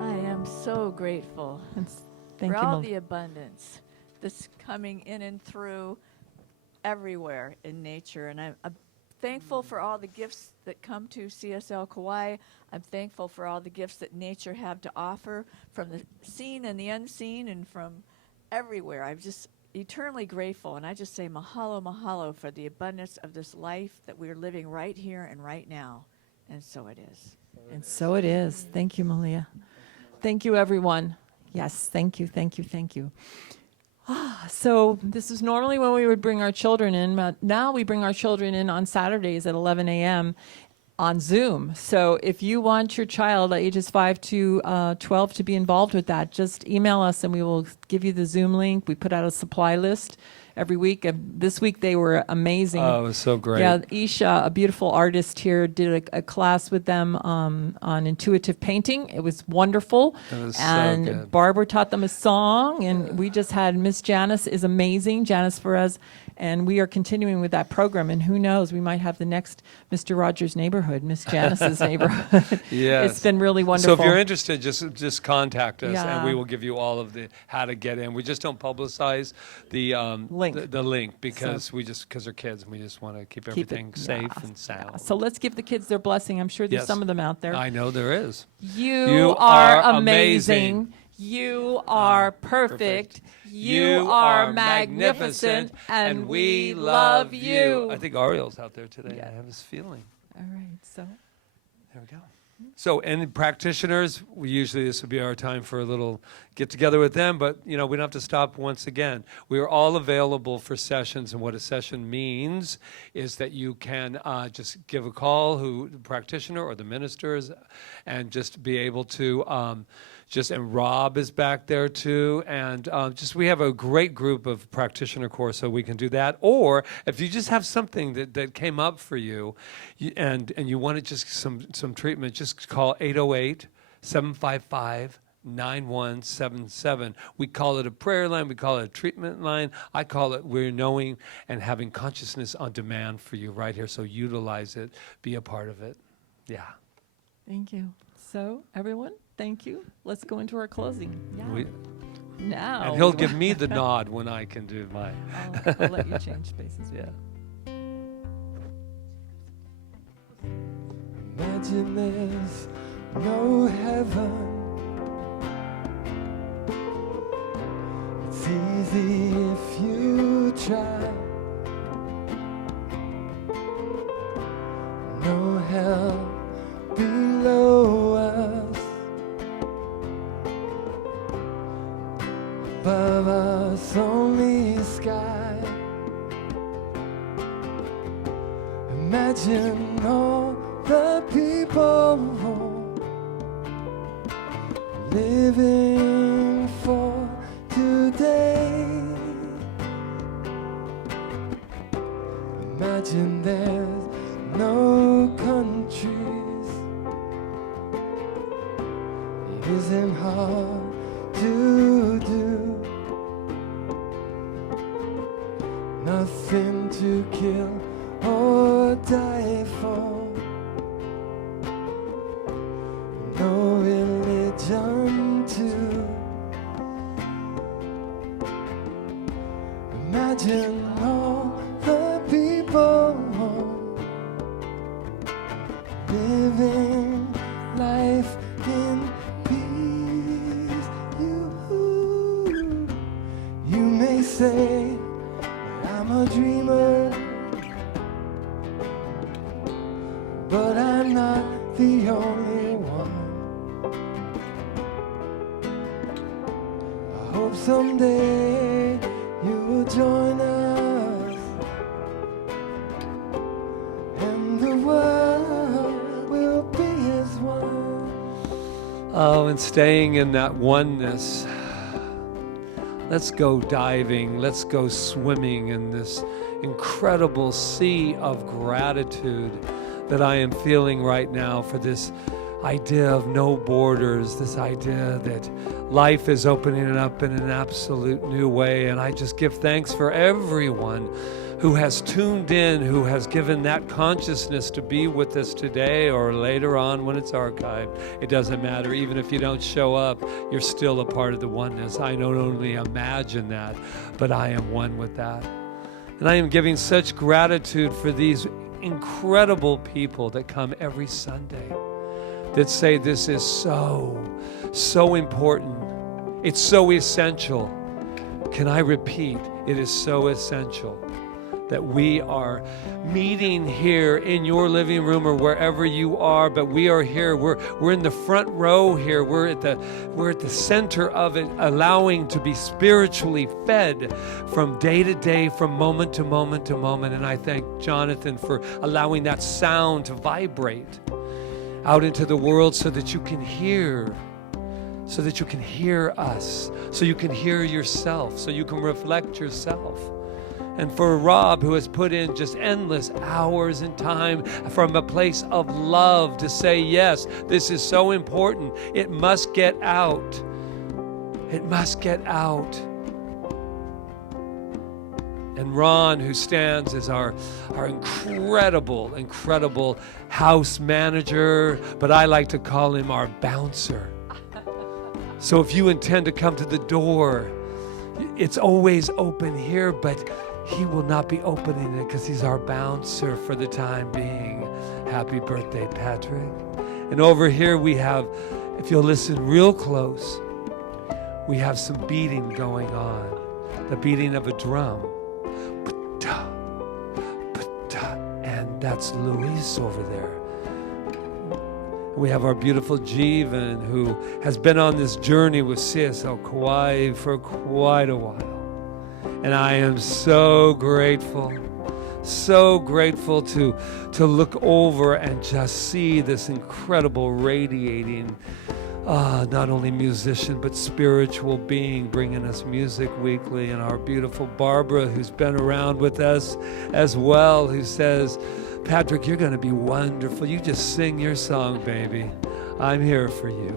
I am so grateful Thank for you, all Mel. the abundance that's coming in and through everywhere in nature. And I'm thankful for all the gifts that come to CSL Kauai. I'm thankful for all the gifts that nature have to offer from the seen and the unseen and from everywhere. I'm just eternally grateful. And I just say mahalo, mahalo for the abundance of this life that we're living right here and right now. And so it is. And so it is. Thank you, Malia. Thank you, everyone. Yes, thank you, thank you, thank you. So this is normally when we would bring our children in, but now we bring our children in on Saturdays at 11 a.m. on Zoom. So if you want your child ages 5 to 12 to be involved with that, just email us and we will give you the Zoom link. We put out a supply list every week. This week they were amazing. Oh, it was so great. Yeah, Isha, a beautiful artist here, did a class with them on intuitive painting. It was wonderful. It was so and good. Barbara taught them a song, and we just had Miss Janice is amazing, Janice Perez, and we are continuing with that program. And who knows, we might have the next Mr. Rogers' neighborhood, Miss Janice's neighborhood. Yes. It's been really wonderful. So if you're interested, just contact us, Yeah. and we will give you all of the how to get in. We just don't publicize the Link. the link because because they're kids, and we just want to keep Keep it- everything safe yeah, and sound. yeah. So let's give the kids their blessing. I'm sure there's Yes. some of them out there. I know there is. You are are amazing. amazing. You are perfect. You are magnificent. And we love you. I think Ariel's out there today. Yeah. I have this feeling. All right. So There we go. So, any practitioners, this would be our time for a little get together with them, but we don't have to stop once again. We are all available for sessions, and what a session means is that you can just give a call, the practitioner or the ministers, and just be able to and Rob is back there too, and we have a great group of practitioner course, so we can do that. Or if you just have something that came up for you, and you wanted just some treatment, just call 808-755-9177. We call it a prayer line. We call it a treatment line. I call it we're knowing and having consciousness on demand for you right here. So utilize it. Be a part of it. Yeah. thank you. So everyone, thank you. Let's go into our closing. Yeah. Now. And he'll give me the nod when I can do my. I'll let you change spaces. Yeah. Imagine there's no heaven. It's easy if you try. No hell below us. Above us only sky. Imagine all the people living for today. Imagine there's no countries. It isn't hard to do. Nothing to kill or die for. No religion too. Imagine all the people living life in peace. You may say I'm a dreamer, but I'm not the only one. I hope someday you will join us, and the world will be as one. Oh, and staying in that oneness. Let's go diving. Let's go swimming in this incredible sea of gratitude that I am feeling right now for this idea of no borders, this idea that life is opening up in an absolute new way. And I just give thanks for everyone who has tuned in, who has given that consciousness to be with us today or later on when it's archived. It doesn't matter. Even if you don't show up, you're still a part of the oneness. I not only imagine that, but I am one with that. And I am giving such gratitude for these incredible people that come every Sunday that say this is so important. It's so essential. Can I repeat? It is so essential that we are meeting here in your living room or wherever you are, but we are here. We're in the front row here. We're at the center of it, allowing to be spiritually fed from day to day, from moment to moment to moment. And I thank Jonathan for allowing that sound to vibrate out into the world so that you can hear us, so you can hear yourself, so you can reflect yourself. And for Rob, who has put in just endless hours and time from a place of love to say, yes, this is so important. It must get out. It must get out. And Ron, who stands as our incredible house manager, but I like to call him our bouncer. So if you intend to come to the door, it's always open here, but he will not be opening it because he's our bouncer for the time being. Happy birthday, Patrick. And over here we have, if you'll listen real close, we have some beating going on. The beating of a drum. And that's Luis over there. We have our beautiful Jeevan, who has been on this journey with CSL Kauai for quite a while. And I am so grateful to look over and just see this incredible radiating, not only musician, but spiritual being bringing us music weekly. And our beautiful Barbara, who's been around with us as well, who says, Patrick, you're going to be wonderful. You just sing your song, baby. I'm here for you.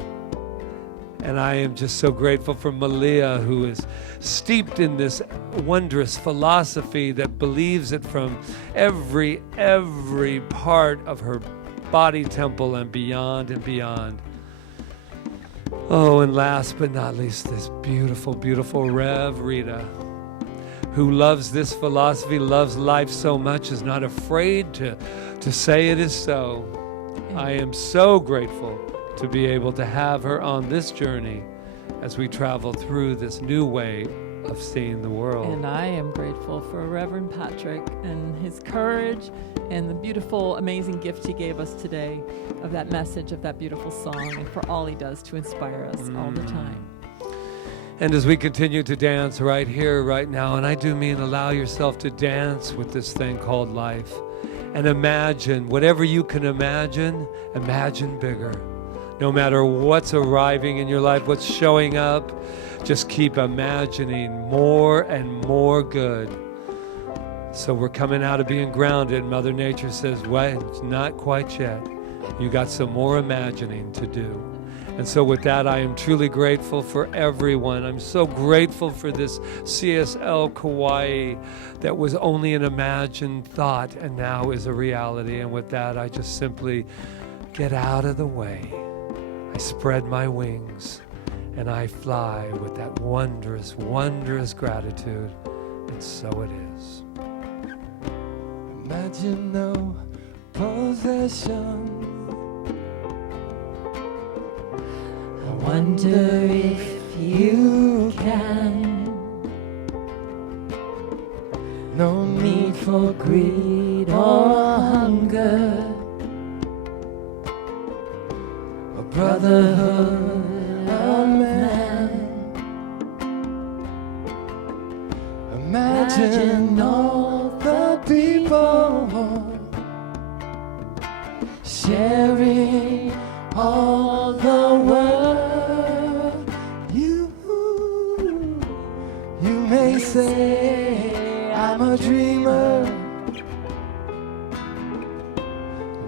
And I am just so grateful for Malia, who is steeped in this wondrous philosophy that believes it from every part of her body temple and beyond and beyond. Oh, and last but not least, this beautiful, beautiful Rev Rita, who loves this philosophy, loves life so much, is not afraid to say it is so. I am so grateful to be able to have her on this journey as we travel through this new way of seeing the world. And I am grateful for Reverend Patrick and his courage and the beautiful, amazing gift he gave us today of that message, of that beautiful song, and for all he does to inspire us all the time. And as we continue to dance right here, right now, and I do mean allow yourself to dance with this thing called life, and imagine, whatever you can imagine bigger. No matter what's arriving in your life, what's showing up, just keep imagining more and more good. So we're coming out of being grounded. Mother Nature says, well, it's not quite yet. You got some more imagining to do. And so with that, I am truly grateful for everyone. I'm so grateful for this CSL Kauai that was only an imagined thought and now is a reality. And with that, I just simply get out of the way. I spread my wings and I fly with that wondrous, wondrous gratitude. And so it is. Imagine no possession. I wonder if you can. No need for greed or hunger. A brotherhood of man. Imagine all the people sharing all the world. You may say I'm a dreamer,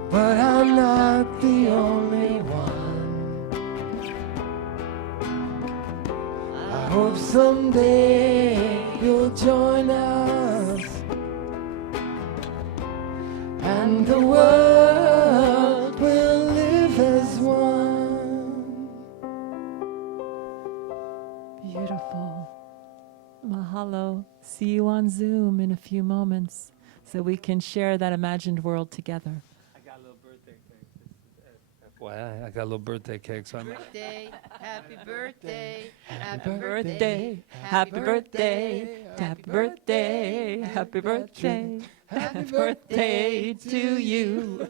but I'm not the only one. I hope someday you'll join us, and the world will live as one. Beautiful. Mahalo. See you on Zoom in a few moments so we can share that imagined world together. I got a little birthday thing. Boy, I got a little birthday cake, so I'm. Birthday, happy birthday, Happy birthday, happy birthday, happy birthday, happy birthday, happy birthday to you.